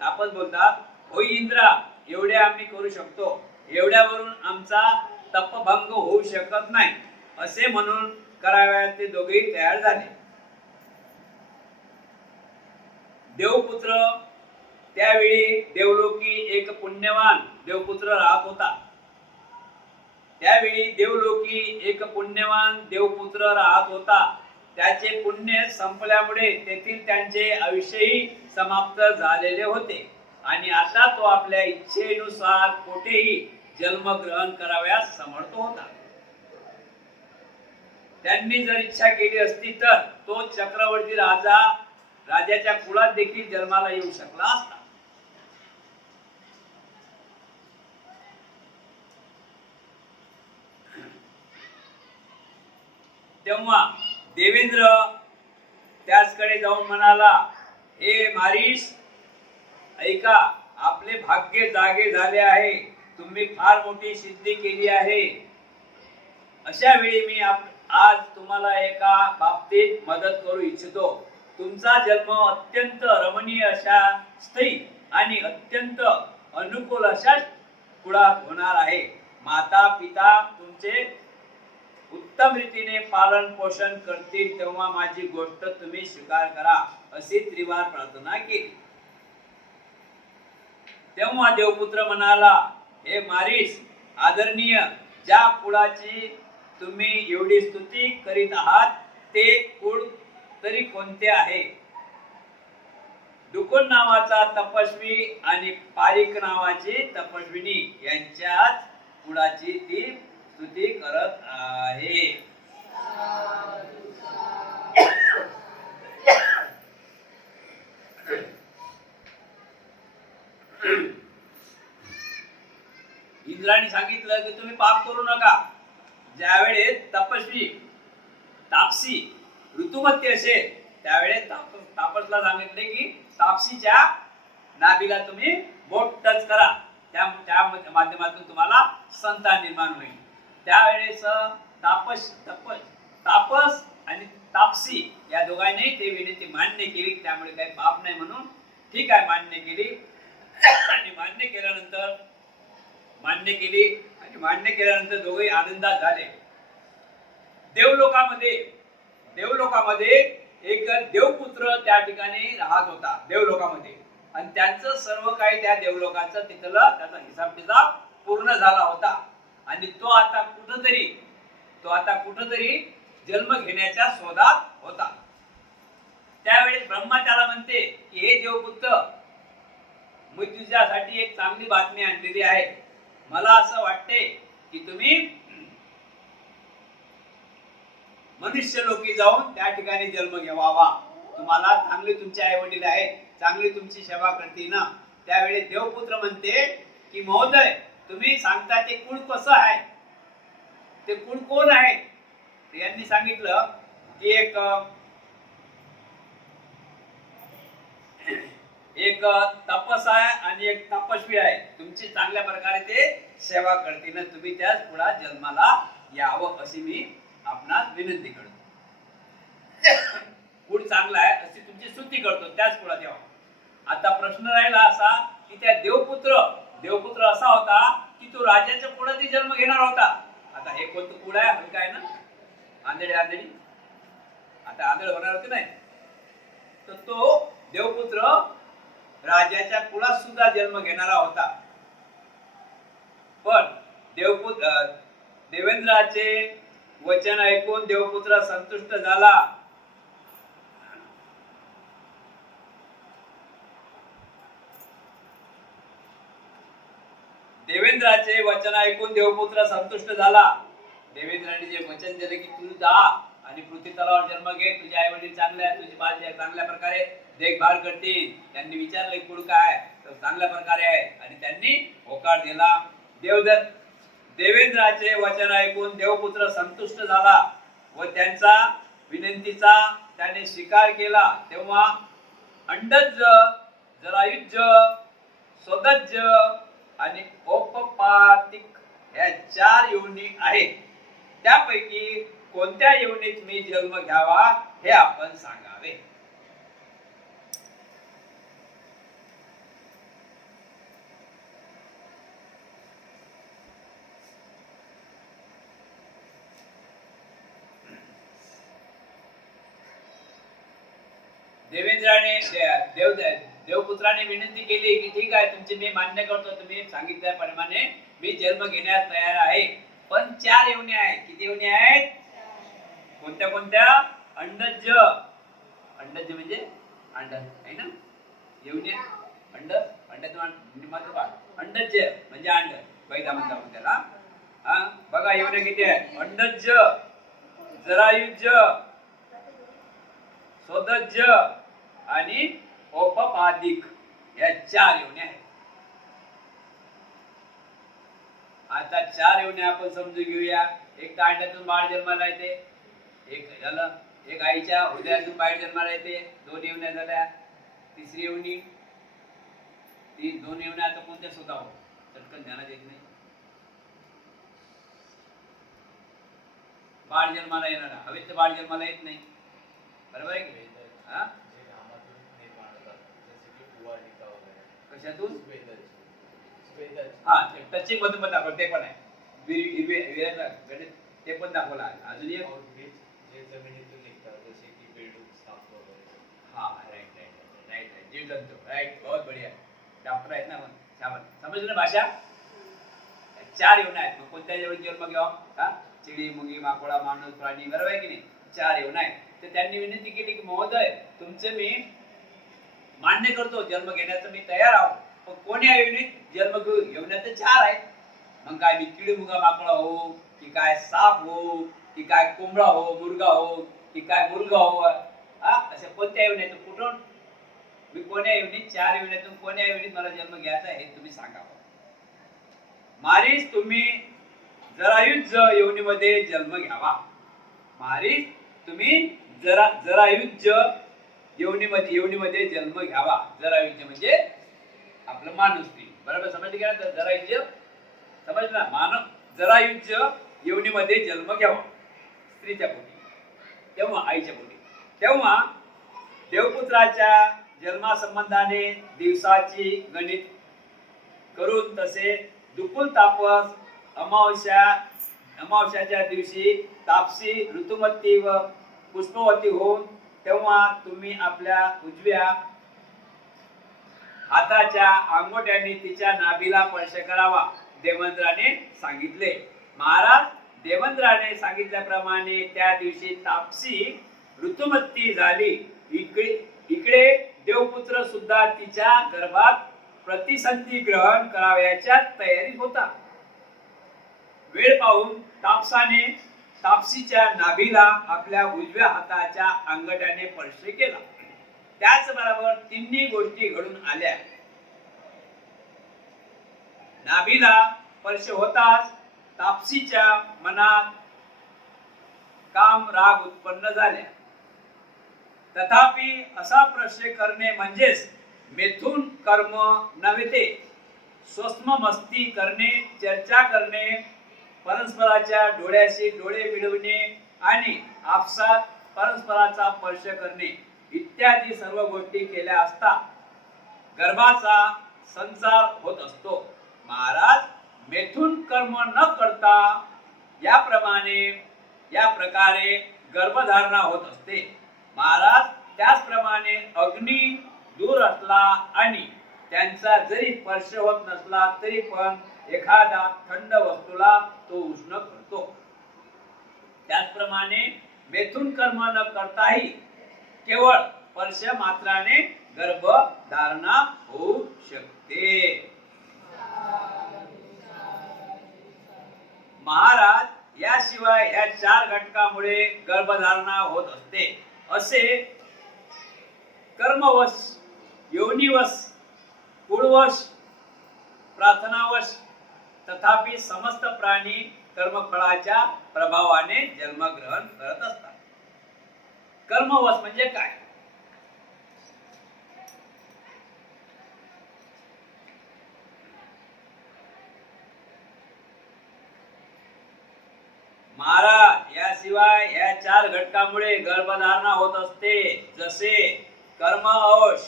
तापस बोलतात, होय इंद्रा, एवढे आम्ही करू शकतो, एवढ्यावरून आमचा तपभंग होऊ शकत नाही, असे म्हणून करावयास ते दोघेही तयार झाले. देवपुत्र, त्यावेळी देवलोकी एक पुण्यवान देवपुत्र राहत होता. त्याचे पुण्य संपल्यामुळे तेथील त्यांचे आयुष्यही समाप्त झालेले होते आणि आता तो आपल्या इच्छेनुसार कोठेही जन्म ग्रहण कराव्यास समर्थ होता. त्यांनी जर इच्छा केली असती तर तो चक्रवर्ती राजाच्या कुळात देखील जन्माला येऊ शकला असता. तेव्हा देवेंद्र त्याचकडे जाऊन म्हणाला, हे मारीस, ऐका, आपले भाग्य जागे झाले आहे, तुम्ही फार मोठी सिद्धी केली आहे. अशा वेळी मी आज तुम्हाला एका बाबतीत मदत करू इच्छितो. तुमचा जन्म अत्यंत रमणीय अशा स्थळी आणि अत्यंत अनुकूल अशा कुळात होणार आहे. माता पिता तुमचे उत्तम रीतीने पालन पोषण करतील तेव्हा माझी गोष्ट तुम्ही स्वीकार करा अशी त्रिवार प्रार्थना केली. तेव्हा देवपुत्र म्हणाला, हे मारीस आदरणीय, ज्या कुळाची तुम्ही एवढी स्तुती करीत आहात ते कुळ तरी कोणते आहे? डुकून नावाचा तपस्वी आणि पारिक नावाची तपस्विनी यांच्याच कुळाची ती स्तुती करत आहे. इंद्राने सांगितलं की तुम्ही पाप करू नका. ज्यावेळेस तपस्वी तापसी ऋतुमती असेल त्यावेळेस तापसला सांगितले की तापसीच्या नाभीला तुम्ही बोट टच करा, त्या माध्यमातून तुम्हाला संतान निर्माण होईल. त्यावेळेस तापस आणि तापसी या दोघांनी ते विनंती मान्य केली. त्यामुळे काही पाप नाही म्हणून ठीक आहे मान्य केली. आणि मान्य केल्यानंतर दोघे आनंदात झाले. देवलोकामध्ये एक देवपुत्र त्या ठिकाणी राहत होता देवलोकामध्ये. आणि त्यांचं सर्व काही त्या देवलोकाचं तिथलं त्याचा हिसाब किताब पूर्ण झाला होता. आणि तो आता कुठंतरी जन्म घेण्याच्या शोधात होता. त्यावेळेस ब्रह्मा त्याला म्हणते की हे देवपुत्र, मी तुझ्यासाठी एक चांगली बातमी आणलेली आहे. मला असं वाटते की तुम्ही मनुष्य लोकी जाऊन त्या ठिकाणी जन्म घ्यावा. तुम्हाला चांगले तुमचे आई वडील आहेत, चांगली तुमची सेवा करतील ना. त्यावेळी देवपुत्र म्हणते की महोदय, तुम्ही सांगता ते कुळ कसं आहे, ते कुळ कोण आहे? यांनी सांगितलं की एक तपस आहे आणि एक तपस्वी आहे. तुमची चांगल्या प्रकारे ते सेवा करतील, तुम्ही त्याच कुळात जन्माला यावं अशी मी आपणास विनंती करतो. कुळ चांगला आहे अशी तुमची स्तुती करतो, त्याच कुळात यावं. आता प्रश्न राहिला असा की त्या देवपुत्र असा होता की तो राजाच्या कुळातही जन्म घेणार होता. आता हे कोणतं कुळ आहे? हलका आहे ना, आंधळी. आता आंधळ होणार होते नाही. तर तो देवपुत्र राजाच्या कुळात सुद्धा जन्म घेणारा होता. पण देवेंद्राचे वचन ऐकून देवपुत्र संतुष्ट झाला. देवेंद्राचे वचन ऐकून देवपुत्र संतुष्ट झाला. देवेंद्राने जे वचन दिले की तू जा आणि पृथ्वी तलावर जन्म घे, तुझे आई वडील चांगले आहेत, तुझी बाल चांगल्या प्रकारे देखभाल करतील. त्यांनी विचारले कुळ काय, तर चांगल्या प्रकारे आहे आणि त्यांनी होकार दिला. देवेंद्राचे वचन ऐकून देवपुत्र संतुष्ट झाला व त्यांचा विनंतीचा त्याने स्वीकार केला. तेव्हा अंडज, जरायुज, स्वदज आणि औपपातिक या 4 योनी आहेत. त्यापैकी कोणत्या योनीत मी जन्म घ्यावा हे आपण सांगावे. देवपुत्राने विनंती केली की ठीक आहे, तुमची मी मान्य करतो, तुम्ही सांगितल्याप्रमाणे मी जन्म घेण्यास तयार आहे. पण 4 योनी आहेत. किती योनी आहेत? कोणत्या कोणत्या? अंडज म्हणजे अंड आहे ना, योनी अंडज म्हणजे अंड, बैदा म्हणतात त्याला. बघा योनी किती आहे? अंडज, जरायुज, स्वदज आणि औपपादिक या 4 योनी आहेत. आता 4 योनी आपण समजून घेऊया. एक अंड्यातून बाळ जन्माला येते, एक आईच्या हृदयातून बाळ जन्माला येते, 2 योन्या झाल्या. तिसरी योनी, ती 2 योन्या आता कोणत्या स्वतः चटकन ध्यानात येत नाही. बाळ जन्माला येणार, हवेचं बाळ जन्माला येत नाही, बरोबर आहे की? कशातून? हा, टचिंग मधून पण दाखवलं, ते पण आहे. ते पण दाखवलं आहे. अजून एक जमिनीतून निघतात जसे की बेडूक, साप वगैरे. हाँ right right right right right जीव जंतु राइट, बहुत बढ़िया. डॉक्टर आहेत ना, छान समजलं ना भाषा. 4 योना आहेत. मग कोणत्या जन्म घ्यावा? हा, चिडी, मुंगी, माकोळा, माणूस, प्राणी, बरोबर आहे की नाही? 4 योना आहेत. तर त्यांनी विनंती केली की महोदय तुमचे मी मान्य करतो, जन्म घेण्याचं मी तयार आहोत, पण कोण्या योनीत जन्म घेऊन तर 4 आहेत. मग काय मी किडी, मुंगा, माकोळा हो, की काय साप हो, की काय कोंबडा हो, मुर्गा हो, की काय मुलगा हो, हा, अशा कोणत्या योनीत? कुठून मी कोण्या योनीत? 4 योनीतून कोण्या योनीत मला जन्म घ्यायचा हे तुम्ही सांगा. मारीच तुम्ही जरायुज योनीमध्ये जन्म घ्यावा. मारीच तुम्ही जरायुज योनीमध्ये जन्म घ्यावा. जरायुज म्हणजे आपलं माणूस स्त्री, बरोबर समजलं का? तर जरायुज समजलं ना, मानव जरायुज योनीमध्ये जन्म घ्यावा स्त्रीच्या पोटी, तेव्हा आईच्या पोटी. तेव्हा देवपुत्राच्या जन्मासंबंधाने दिवसाची गणित करून तसे दुकुल तापस अमावस्याच्या दिवशी तापसी ऋतुमती व पुष्पवती होऊन तेव्हा तुम्ही आपल्या उजव्या हाताच्या अंगोट्याने तिच्या नाभीला स्पर्श करावा, देवेंद्राने सांगितले. महाराज देवेंद्राने सांगितल्याप्रमाणे त्या दिवशी तापसी ऋतुमती झाली. इकडे देवपुत्र सुद्धा तिच्या गर्भात प्रतिसंधी ग्रहण करावयाच्या तयारीत होता. वेळ पाहून तापसीच्या नाभीला आपल्या उजव्या हाताच्या अंगठ्याने स्पर्श केला. त्याचबरोबर तिन्ही गोष्टी घडून आल्या. नाभीला स्पर्श होताच तापसीच्या मनात काम राग उत्पन्न झाल्या. तथापि असा प्रश्न करणे म्हणजेच मेथून कर्म नव्हे. स्वस्म मस्ती करणे, चर्चा करणे, परस्पराच्या डोळ्याशी डोळे मिळवणे आणि आपसात परस्पराचा स्पर्श करणे इत्यादी सर्व गोष्टी केल्या असता गर्भाचा संचार होत असतो. महाराज मेथून कर्म न करता या प्रकारे गर्भधारणा होत असते. महाराज त्याचप्रमाणे अग्नी दूर असला आणि त्यांचा जरी स्पर्श होत नसला तरी पण एखादा थंड वस्तूला तो उष्ण करतो. त्याचप्रमाणे मेथून कर्म न करताही केवळ स्पर्श मात्राने गर्भधारणा होऊ शकते. महाराज याशिवाय या 4 घटकामुळे गर्भधारणा होत असते. असे कर्मवश, योनिवश, कुळवश, प्रार्थनावश तथापि समस्त प्राणी कर्मफळाच्या प्रभावाने जन्मग्रहण करत असतात. कर्मवश म्हणजे काय? महाराज याशिवाय या 4 घटकामुळे गर्भधारणा होत असते. जसे कर्म अंश,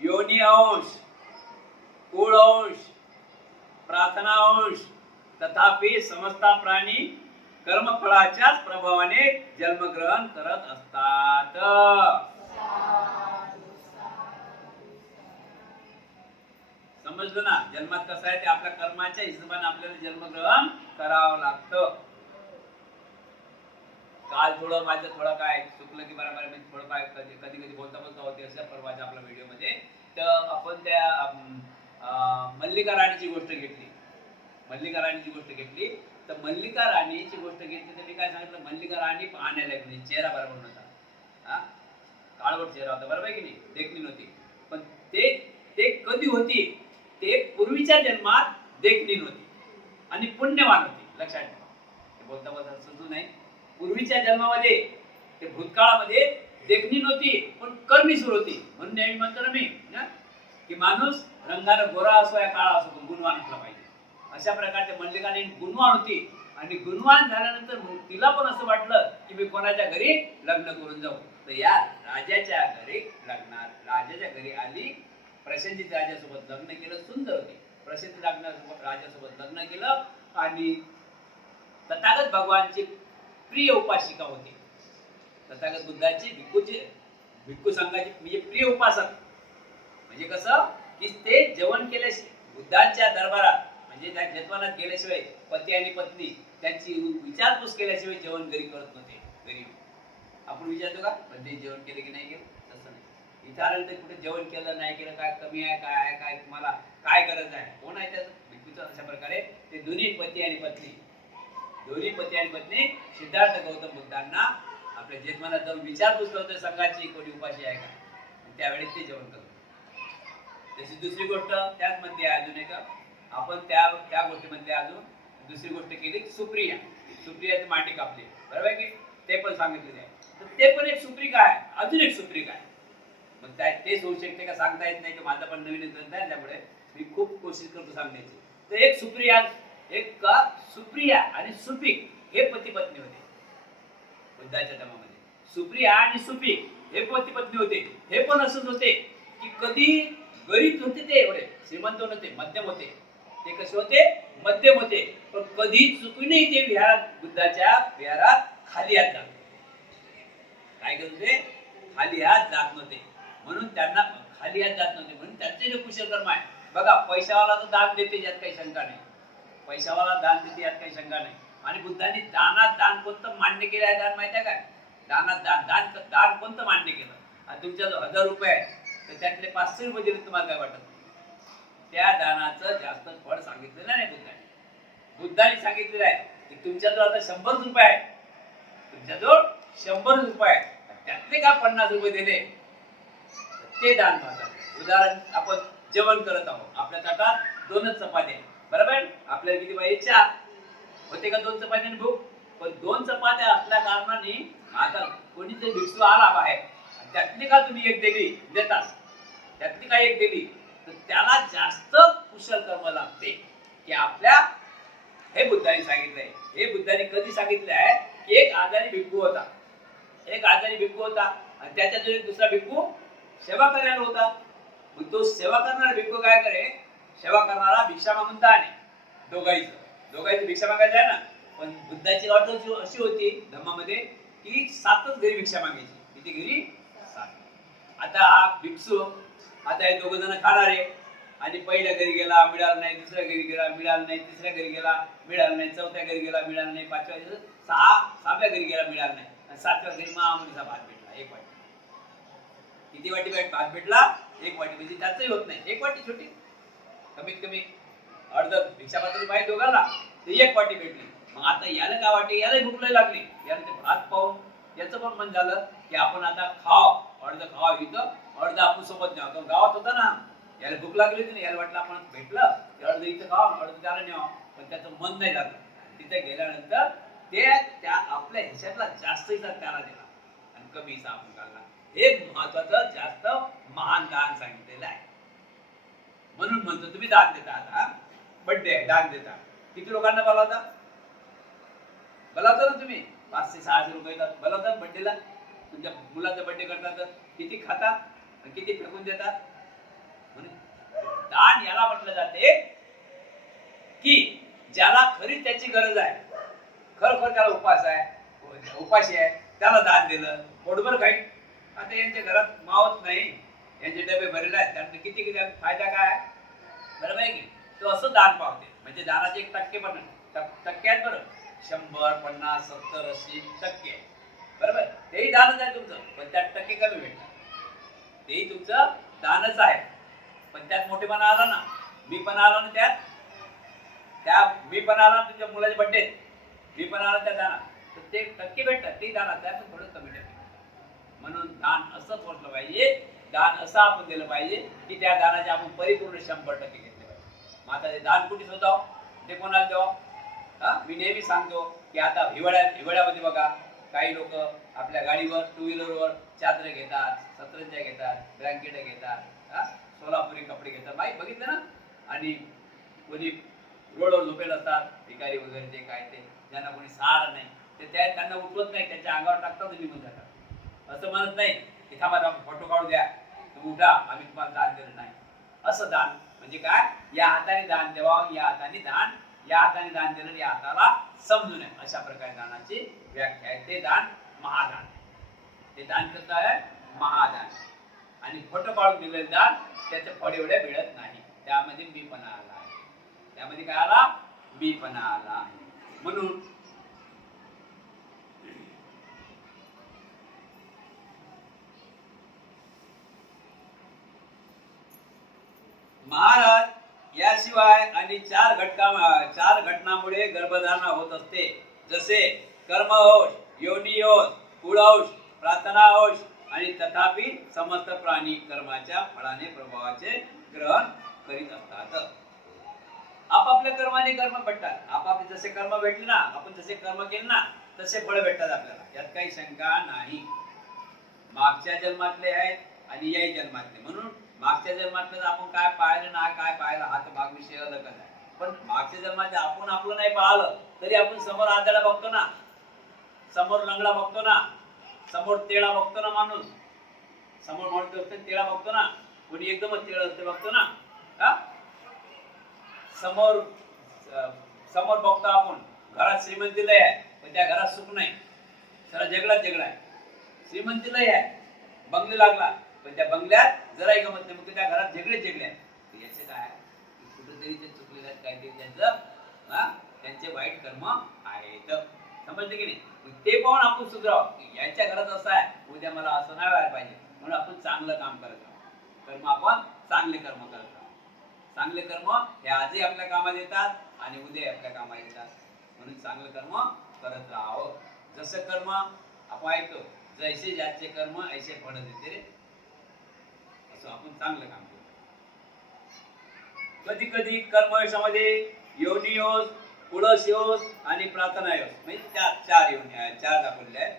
योनी अंश, कुळ अंश, प्रार्थना अंश तथापि समस्त प्राणी कर्मफळाच्याच प्रभावाने जन्मग्रहण करत असतात. समजलं ना? जन्मात कसं आहे ते आपल्या कर्माच्या हिशोबाने आपल्याला जन्मग्रहण करावं लागतं. काल थोडं काय चुकलं की बरोबर मी थोडं काय कधी कधी बोलता होते असं परवाच्या आपल्या व्हिडिओ मध्ये. तर आपण त्या मल्लिका राणीची गोष्ट घेतली. तर मल्लिका राणीची गोष्ट घेतली तर मी काय सांगितलं, मल्लिका राणी पाहण्याला गेली, चेहरा बरोबर नव्हता, काळवट चेहरा होता, बरोबर आहे की नाही, देखणी नव्हती. पण ते कधी होती? ते पूर्वीच्या जन्मात देखणी नव्हती आणि पुण्यवान होती. लक्षात ठेवा, ते बोलता समजू नाही. पूर्वीच्या जन्मामध्ये ते भूतकाळामध्ये देखणी नव्हती पण कर्मीसूर होती. म्हणून नेहमी म्हणतो ना मी की माणूस रंगानं गोरा असो या काळा असो पण गुणवान असला पाहिजे. अशा प्रकारच्या मल्लिकाने गुणवान होती आणि गुणवान झाल्यानंतर तिला पण असं वाटलं की मी कोणाच्या घरी लग्न करून जाऊ. तर या राजाच्या घरी आली प्रसेनजित राजासोबत लग्न केलं, सुंदर होते. प्रसेनजित राजासोबत लग्न केलं आणि तथागत भगवानची प्रिय उपासिका होती. तथागत बुद्धाची भिक्खू संघाची म्हणजे प्रिय उपासक. म्हणजे कसं की ते जेवण केल्याशिवाय बुद्धांच्या दरबारात म्हणजे त्या जत्वानात गेल्याशिवाय पती आणि पत्नी त्यांची विचारपूस केल्याशिवाय जेवण घरी करत नव्हते. घरी आपण विचारतो का बंदी जेवण केलं की नाही केलं, तसं नाही. इथं आलं तर कुठे जेवण केलं नाही केलं, काय कमी आहे काय आहे काय तुम्हाला काय गरज आहे, कोण आहे त्याचं भिक्खूचं. अशा प्रकारे ते दोन्ही पती आणि पत्नी सिद्धार्थ गौतम बुद्धांना आपल्या जन्माला जाऊन विचारपूस करतोय संघाची कोणी उपाशी आहे का, त्यावेळेस ते जेवण करतो. तशी दुसरी गोष्ट त्याच मध्ये अजून एक आपण त्या गोष्टीमध्ये अजून दुसरी गोष्ट केली, सुप्रियाची मांडी कापली, बरोबर आहे की ते पण सांगितलेलं आहे. तर ते पण एक सुप्रिका आहे, अजून एक सुप्रिका आहे. मग तेच होऊ शकते का सांगता येत नाही, की माझा पण नवीन ग्रंथ आहे त्यामुळे मी खूप कोशिश करतो सांगण्याची. तर एक सुप्रिया आणि सुपीक हे पती पत्नी होते बुद्धाच्या धर्मामध्ये. सुप्रिया आणि सुपीक हे पती पत्नी होते. हे पण असंच होते की कधी गरीब होते, ते एवढे श्रीमंत नव्हते, मध्यम होते. ते कसे होते, मध्यम होते. पण कधी चुकूनही ते बुद्धाच्या विहारात खाली हात जात काय करत होते, खाली हात जात नव्हते. म्हणून त्यांना खाली हात जात नव्हते म्हणून त्यांचे जे कुशलकर्म आहे बघा. पैशावाला तर दान देते यात काही शंका नाही, पैशावाला दान देते यात काही शंका नाही. आणि बुद्धांनी दानात दान कोणतं मान्य केलं आहे, दान माहिती आहे काय, दानात दान कोणतं मान्य केलं. आणि तुमच्या जो 1000 रुपये आहे तर त्यातले 500 रुपये दिले तुम्हाला काय वाटत, त्या दानाचं जास्त फळ सांगितलेलं नाही बुद्धांनी सांगितलेलं आहे की तुमच्याजवळ आता 100 रुपये आहे, तुमच्याजवळ 100 रुपये आहे, त्यातले का 50 रुपये दिले ते दान महत्वाचं. उदाहरण, आपण जेवण करत आहोत, आपल्या ताटात 2च चपात्या, बरोबर, आपल्याला किती पाहिजे 4 होते का 2 चपात्याने भूक. पण 2 चपात्या असल्या कारणाने आता कोणीतरी भिक्षू आला बाहेर, त्यातली का तुम्ही एक दिली देतास, त्यातली का एक दिली, तर त्याला जास्त कुशल कर्म लागते. की आपल्या हे बुद्धांनी सांगितलंय. हे बुद्धांनी कधी सांगितलं आहे की एक आजारी भिक्खू होता आणि त्याच्याजवळ एक दुसरा भिक्खू सेवा करायला होता. मग तो सेवा करणारा भिक्खू काय करे, सेवा करणारा भिक्षा मागून दाणे दोघांची भिक्षा मागायची आहे ना. पण बुद्धाची अट अशी होती धर्मामध्ये की 7च घरी भिक्षा मागायची. किती घरी, 7. आता हा भिक्षू, आता हे 2 जण खाणारे, आणि पहिल्या घरी गेला मिळालं नाही, दुसऱ्या घरी गेला मिळालं नाही, तिसऱ्या घरी गेला मिळालं नाही, चौथ्या घरी गेला मिळालं नाही, 6व्या घरी गेला मिळालं नाही, आणि 7व्या घरी मामुलीचा भात भेटला, 1 वाटी. किती वाटी भात भेटला, 1 वाटी. म्हणजे त्याचंही होत नाही, 1 वाटी छोटी, कमीत कमी अर्ध भिक्षापात्र पाहिजे दोघांना, ते 1 वाटी भेटली. मग आता याला काय वाटे, याला भूक नाही लागली, याला ते भात पाहून याचं पण मन झालं की आपण आता अर्ध खाव इथं, अर्ध आपण सोबत न्यावं. तो गावात होता ना, याला भूक लागली होती ना, याला वाटलं आपण भेटलं अर्ध इथं खाव अर्ध त्याला न्यावं. पण त्याचं मन नाही झालं. तिथे गेल्यानंतर ते त्या आपल्या हिशातला जास्त हिसाब त्याला दिला आणि कमी हिसाब आपण काढला. हे महत्वाचं जास्त महान दान सांगितलेलं आहे. म्हणून म्हणतो तुम्ही दान देता. आता बर्थडे आहे, दान देता. किती लोकांना बोलावता ना तुम्ही, 500-600 रुपये बोलावतात बर्थडेला. तुमच्या मुलाचा बर्थडे करतात तर किती खातात आणि किती फेकून देतात. म्हणून दान याला म्हटलं जाते की ज्याला खरी त्याची गरज आहे, खरोखर त्याला उपाशी आहे, त्याला दान दिलं. पोटभर खाईल. आता यांच्या घरात मावत नाही, यांचे डबे भरले आहेत, त्यांना किती फायदा काय, बरोबर आहे की. तो असं दान पावते. म्हणजे दानाचे एक टक्के पण टक्के आहेत बरं, 100, 50, 70, 80% बरोबर. तेही दानच आहे तुमचं, पण त्यात टक्के कमी भेटतात. तेही तुमचं दानच आहे, पण त्यात मोठेपणा आला ना, मी पण आलो ना, मी पण आला ना तुमच्या मुलाचे बड्डे, मी पण आला त्या दानात, तर ते टक्के भेटतात, ते दानात आहे, पण थोडं कमी टक्के. म्हणून दान असंच म्हटलं पाहिजे, दान असं आपण दिलं पाहिजे की त्या दानाचे आपण परिपूर्ण 100% घेतले पाहिजे. मग आता ते दान कुठे शोधावं, ते कोणाला द्यावं. मी नेहमी सांगतो की आता हिवाळ्यामध्ये बघा, काही लोक आपल्या गाडीवर 2 व्हीलरवर चादर घेतात, सतरंज्या घेतात, ब्लँकेट घेतात, सोलापुरी कपडे घेतात, माहीत बघितलं ना. आणि कोणी रोडवर झोपेल असतात, भिकारी वगैरे, ते काय ते ज्यांना कोणी सहारा नाही, ते त्यांना उठवत नाही, त्यांच्या अंगावर टाकतात, निघून जातात. असं म्हणत नाही की थांबा फोटो काढू द्या, तुम्ही उठा, आम्ही तुम्हाला दान दिलं नाही. असं दान म्हणजे काय, या हाताने दान द्यावं, या हाताने दान दिलं या हाताला समजू नये, अशा प्रकारे दानाची व्याख्या आहे. ते दान महादान, ते दान कसं आहे, महादान. आणि खोटं पाडून दिलेलं दान त्याचं फळ एवढे मिळत नाही, त्यामध्ये मीपणा आला आहे. त्यामध्ये काय आला, मीपणा आला आहे. म्हणून महाराज याशिवाय आणि चार घटनामुळे गर्भधारणा होत असते. जसे कर्महोश, योनियोश, कुळहोश, प्रार्थनाहोश. आणि तथापि समस्त प्राणी कर्माच्या फळाने प्रभावाचे ग्रहण करीत असतात. आपापल्या कर्माने कर्म भेटतात. आपापले जसे कर्म भेटले ना, आपण जसे कर्म केले ना तसे फळ भेटतात आपल्याला, यात काही शंका नाही. मागच्या जन्मातले आहेत आणि याही जन्मातले. म्हणून मागच्या जन्मातले आपण काय पाहिलं ना, काय पाहिलं हा तर भाग विषय अलगच आहे. पण मागच्या जन्मात आपण आपलं नाही पाहिलं तरी आपण समोर आंधळा बघतो ना, समोर लंगडा बघतो ना, समोर तेळा बघतो ना, माणूस समोर माणूस असते तेळा बघतो ना, कोणी एकदमच तेळा असते बघतो ना. हा समोर समोर बघतो आपण. घरात श्रीमंतीलय आहे पण त्या घरात सुख नाही, सगळा जगडा आहे. श्रीमंतीलय आहे, बंगले लागला पण त्या बंगल्यात जराही गमत नाही, मग त्या घरात झगडे आहे. याचे काय कुठेतरी ते चुकलेले आहेत, काहीतरी त्यांचे वाईट कर्म आहेत. समजते की नाही. ते पाहून आपण सुधारावं, यांच्या घरात असं आहे, उद्या मला असं नाही व्हायला पाहिजे, म्हणून आपण चांगलं काम करत आहोत. कर्म आपण चांगले कर्म करत आहोत. चांगले कर्म हे आजही आपल्या कामात येतात आणि उद्या आपल्या कामात येतात. म्हणून चांगलं कर्म करत राहावं. जसं कर्म आपण ऐकतो, जैसे ज्याचे कर्म ऐसे फळ देते रे, असं आपण चांगलं काम करतो. कधी कधी कर्मयोशामध्ये योनियोश, कुळयोश आणि प्रार्थनायोश म्हणजे चार दाखवले आहेत.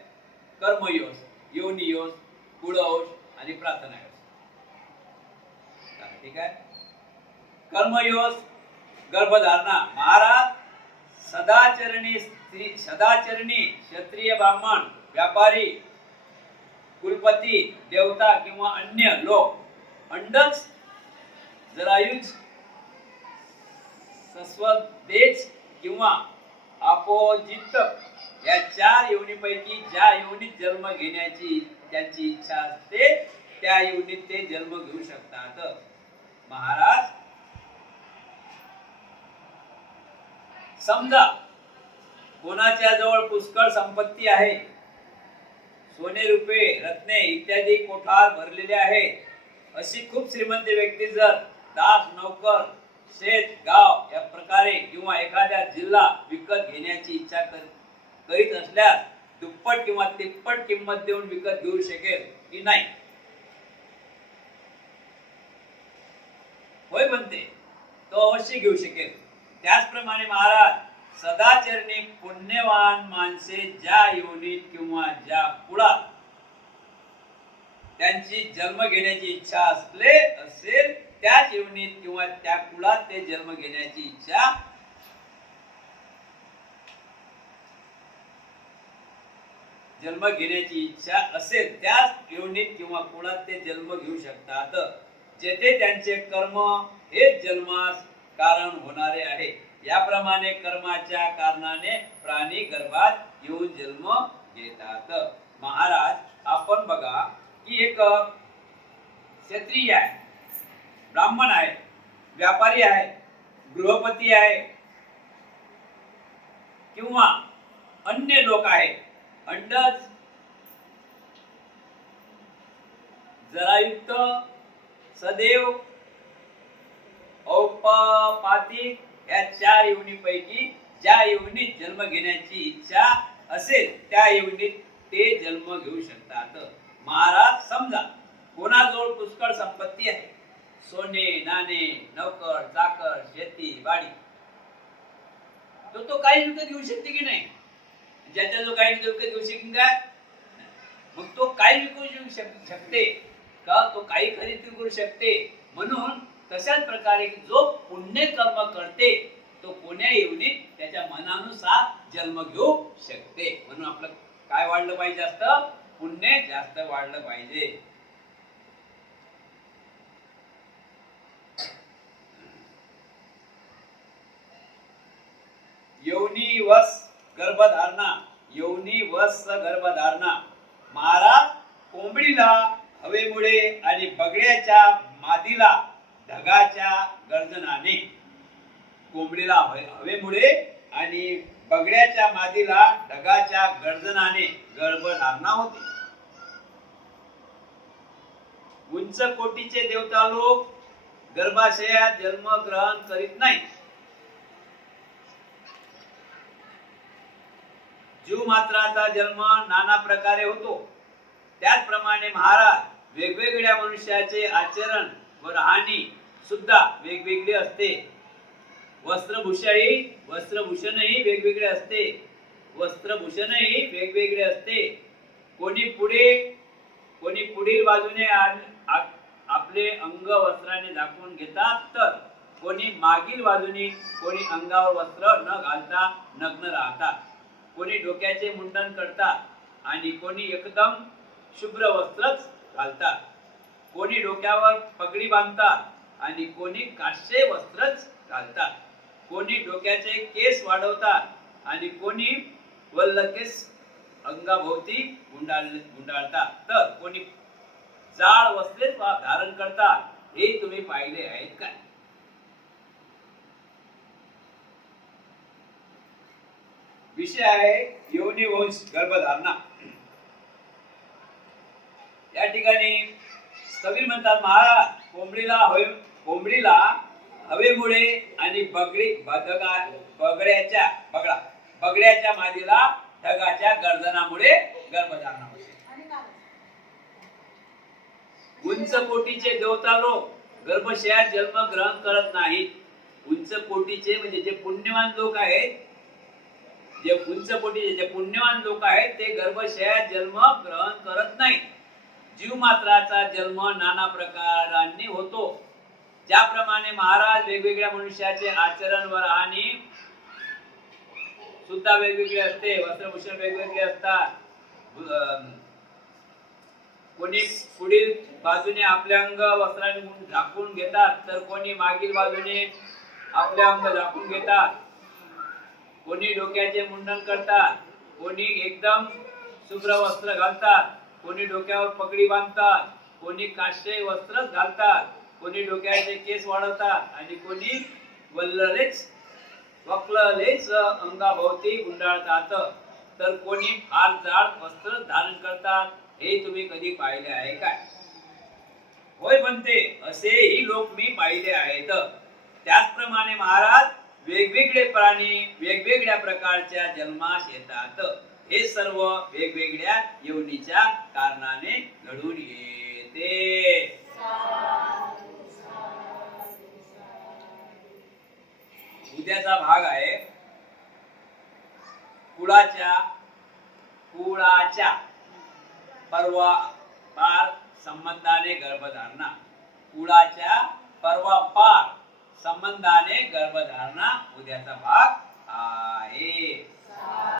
कर्मयोश, योनियोश, कुळयोश आणि प्रार्थनायोश. ठीक आहे. कर्मयोश गर्भधारणा. महाराज सदाचरणी क्षत्रिय, ब्राह्मण, व्यापारी, कुलपती, देवता किंवा अन्य लोक अंडच, जरायुज, सस्वदेश किंवा अपोजित या चार योनीपैकी ज्या योनीत जन्म घेण्याची त्यांची इच्छा असते त्या योनीत ते जन्म घेऊ शकतात. महाराज समजा कोणाच्या जवळ पुष्कळ संपत्ती आहे, सोने, रुपये, रत्ने इत्यादी कोठार भरलेले आहेत. अशी खूप श्रीमंत व्यक्ती जर दास, नौकर, शेत, गाव या प्रकारे किंवा एखाद्या जिल्हा विकत घेण्याची इच्छा करीत असल्यास दुप्पट किंवा तिप्पट किंमत देऊन विकत घेऊ शकेल की नाही? होय म्हणते, तो अवश्य घेऊ शकेल. त्याचप्रमाणे महाराज सदाचरणी पुण्यवान माणसे ज्या योनीत किंवा ज्या कुळात त्यांची जन्म घेण्याची इच्छा असेल त्याच योनीत किंवा त्या कुळात ते जन्म घेण्याची इच्छा असेल त्याच योनीत किंवा कुळात ते जन्म घेऊ शकतात, जेथे त्यांचे कर्म हेच जन्मास कारण होणारे आहे. याप्रमाणे कर्माच्या कारणाने प्राणी गर्भात येऊन जन्म घेतात. महाराज आपण बघा की एक क्षत्रिय आहे, ब्राह्मण आहे, व्यापारी आहे, गृहपती आहे किंवा अन्य लोक आहे. अंडज, जरायुक्त, सदैव, औपपातिक या चार योनीपैकी ज्या योनीत जन्म घेण्याची इच्छा असेल त्या योनीत ते जन्म घेऊ शकतात. महाराज समजा कोणाजवळ पुष्कळ संपत्ती आहे, सोने, नाणे, नौकर, चाकर, शेती, वाडी, तो काही विकत घेऊ शकते की नाही? ज्याच्या जो काही विकत घेऊ शकेल का? मग तो काही विकू शकते का? तो काही खरेदी करू शकते. म्हणून तशाच प्रकारे जो पुण्य कर्म करते तो कोण्या योनीत त्याच्या मनानुसार जन्म घेऊ शकते. म्हणून आपलं काय वाढलं पाहिजे? जास्त पुण्य जास्त वाढलं पाहिजे. योनी वस गर्भधारणा, योनी वस गर्भधारणा. महाराज कोंबडीला हवेमुळे आणि बगड्याच्या मादीला ढगाच्या गर्जनाने, कोंबडीला हवेमुळे आणि बगड्याच्या मादीला ढगाच्या गर्जनाने गर्भधारणा होते. उंच कोटीचे देवता लोक गर्भाशयात जन्म ग्रहण करीत नाही. जीव मात्राचा जन्म नाना प्रकारे होतो. त्याचप्रमाणे महाराज वेगवेगळ्या मनुष्याचे आचरण व राहणी सुद्धा वेगवेगळी असते. वस्त्रभूषणही वेगवेगळे असते. वस्त्रभूषणही वेगवेगळे असते. कोणी पुढील बाजूने आपले अंग वस्त्राने झाकून घेतात, तर कोणी मागील बाजूने, कोणी अंगावर वस्त्र न घालता नग्न राहतात. कोणी डोक्याचे मुंडन करतात आणि कोणी एकदम शुभ्र वस्त्रच घालतात. कोणी डोक्यावर पगडी बांधतात आणि कोणी काष्टे वस्त्रच घालतात. कोणी डोक्याचे केस वाढवतात आणि कोणी वल्ल केस अंगाभोवती गुंडाळतात, तर कोणी जाळ वस्त्रे धारण करतात. हे तुम्ही पाहिले आहेत काय? विषय आहे योनी वंश गर्भधारणा. या ठिकाणी कबीर म्हणतात, महाराज कोंबडीला हवेमुळे आणि बगड्याच्या मादीला ढगाच्या गर्जनामुळे गर्भधारणा होते. उंच कोटीचे देवता लोक गर्भशयात जन्म ग्रहण करत नाहीत. उंच कोटीचे म्हणजे जे पुण्यवान लोक आहेत, जे उंच कोटीचे जे पुण्यवान लोक आहेत, ते गर्भशयात जन्म ग्रहण करत नाहीत. जीव मात्राचा जन्म नाना प्रकारांनी होतो. ज्याप्रमाणे महाराज वेगवेगळ्या मनुष्याचे आचरण व राहणी सुद्धा वेगवेगळे असते. वस्त्रभूषण वेगवेगळे असतात. कोणी पुढील बाजूने आपले अंग वस्त्राने झाकून घेतात, तर कोणी मागील बाजूने आपले अंग झाकून घेतात. कोणी डोक्याचे मुंडन करतात, कोणी एकदम शुभ्र वस्त्र घालतात, कोणी डोक्यावर पगडी बांधतात, कोणी काष्टे वस्त्रच घालतात, कोणी डोक्याचे केस वाढवतात आणि कोणी वक्ललेच अंगाभोवती गुंडाळतात, तर कोणी फार जाड वस्त्र धारण करतात. हे तुम्ही कधी पाहिले आहे काय? होय म्हणते, असेही लोक मी पाहिले आहेत. त्याचप्रमाणे महाराज वेगवेगळे प्राणी वेगवेगळ्या प्रकारच्या जन्मास येतात. हे सर्व वेगवेगळ्या योनीच्या कारणाने घडून येते. उद्याचा भाग आहे कुळाच्या पर्वापार संबंधाने गर्भधारणा. कुळाच्या पर्वापार संबंधाने गर्भधारणा उद्याचा भाग आहे.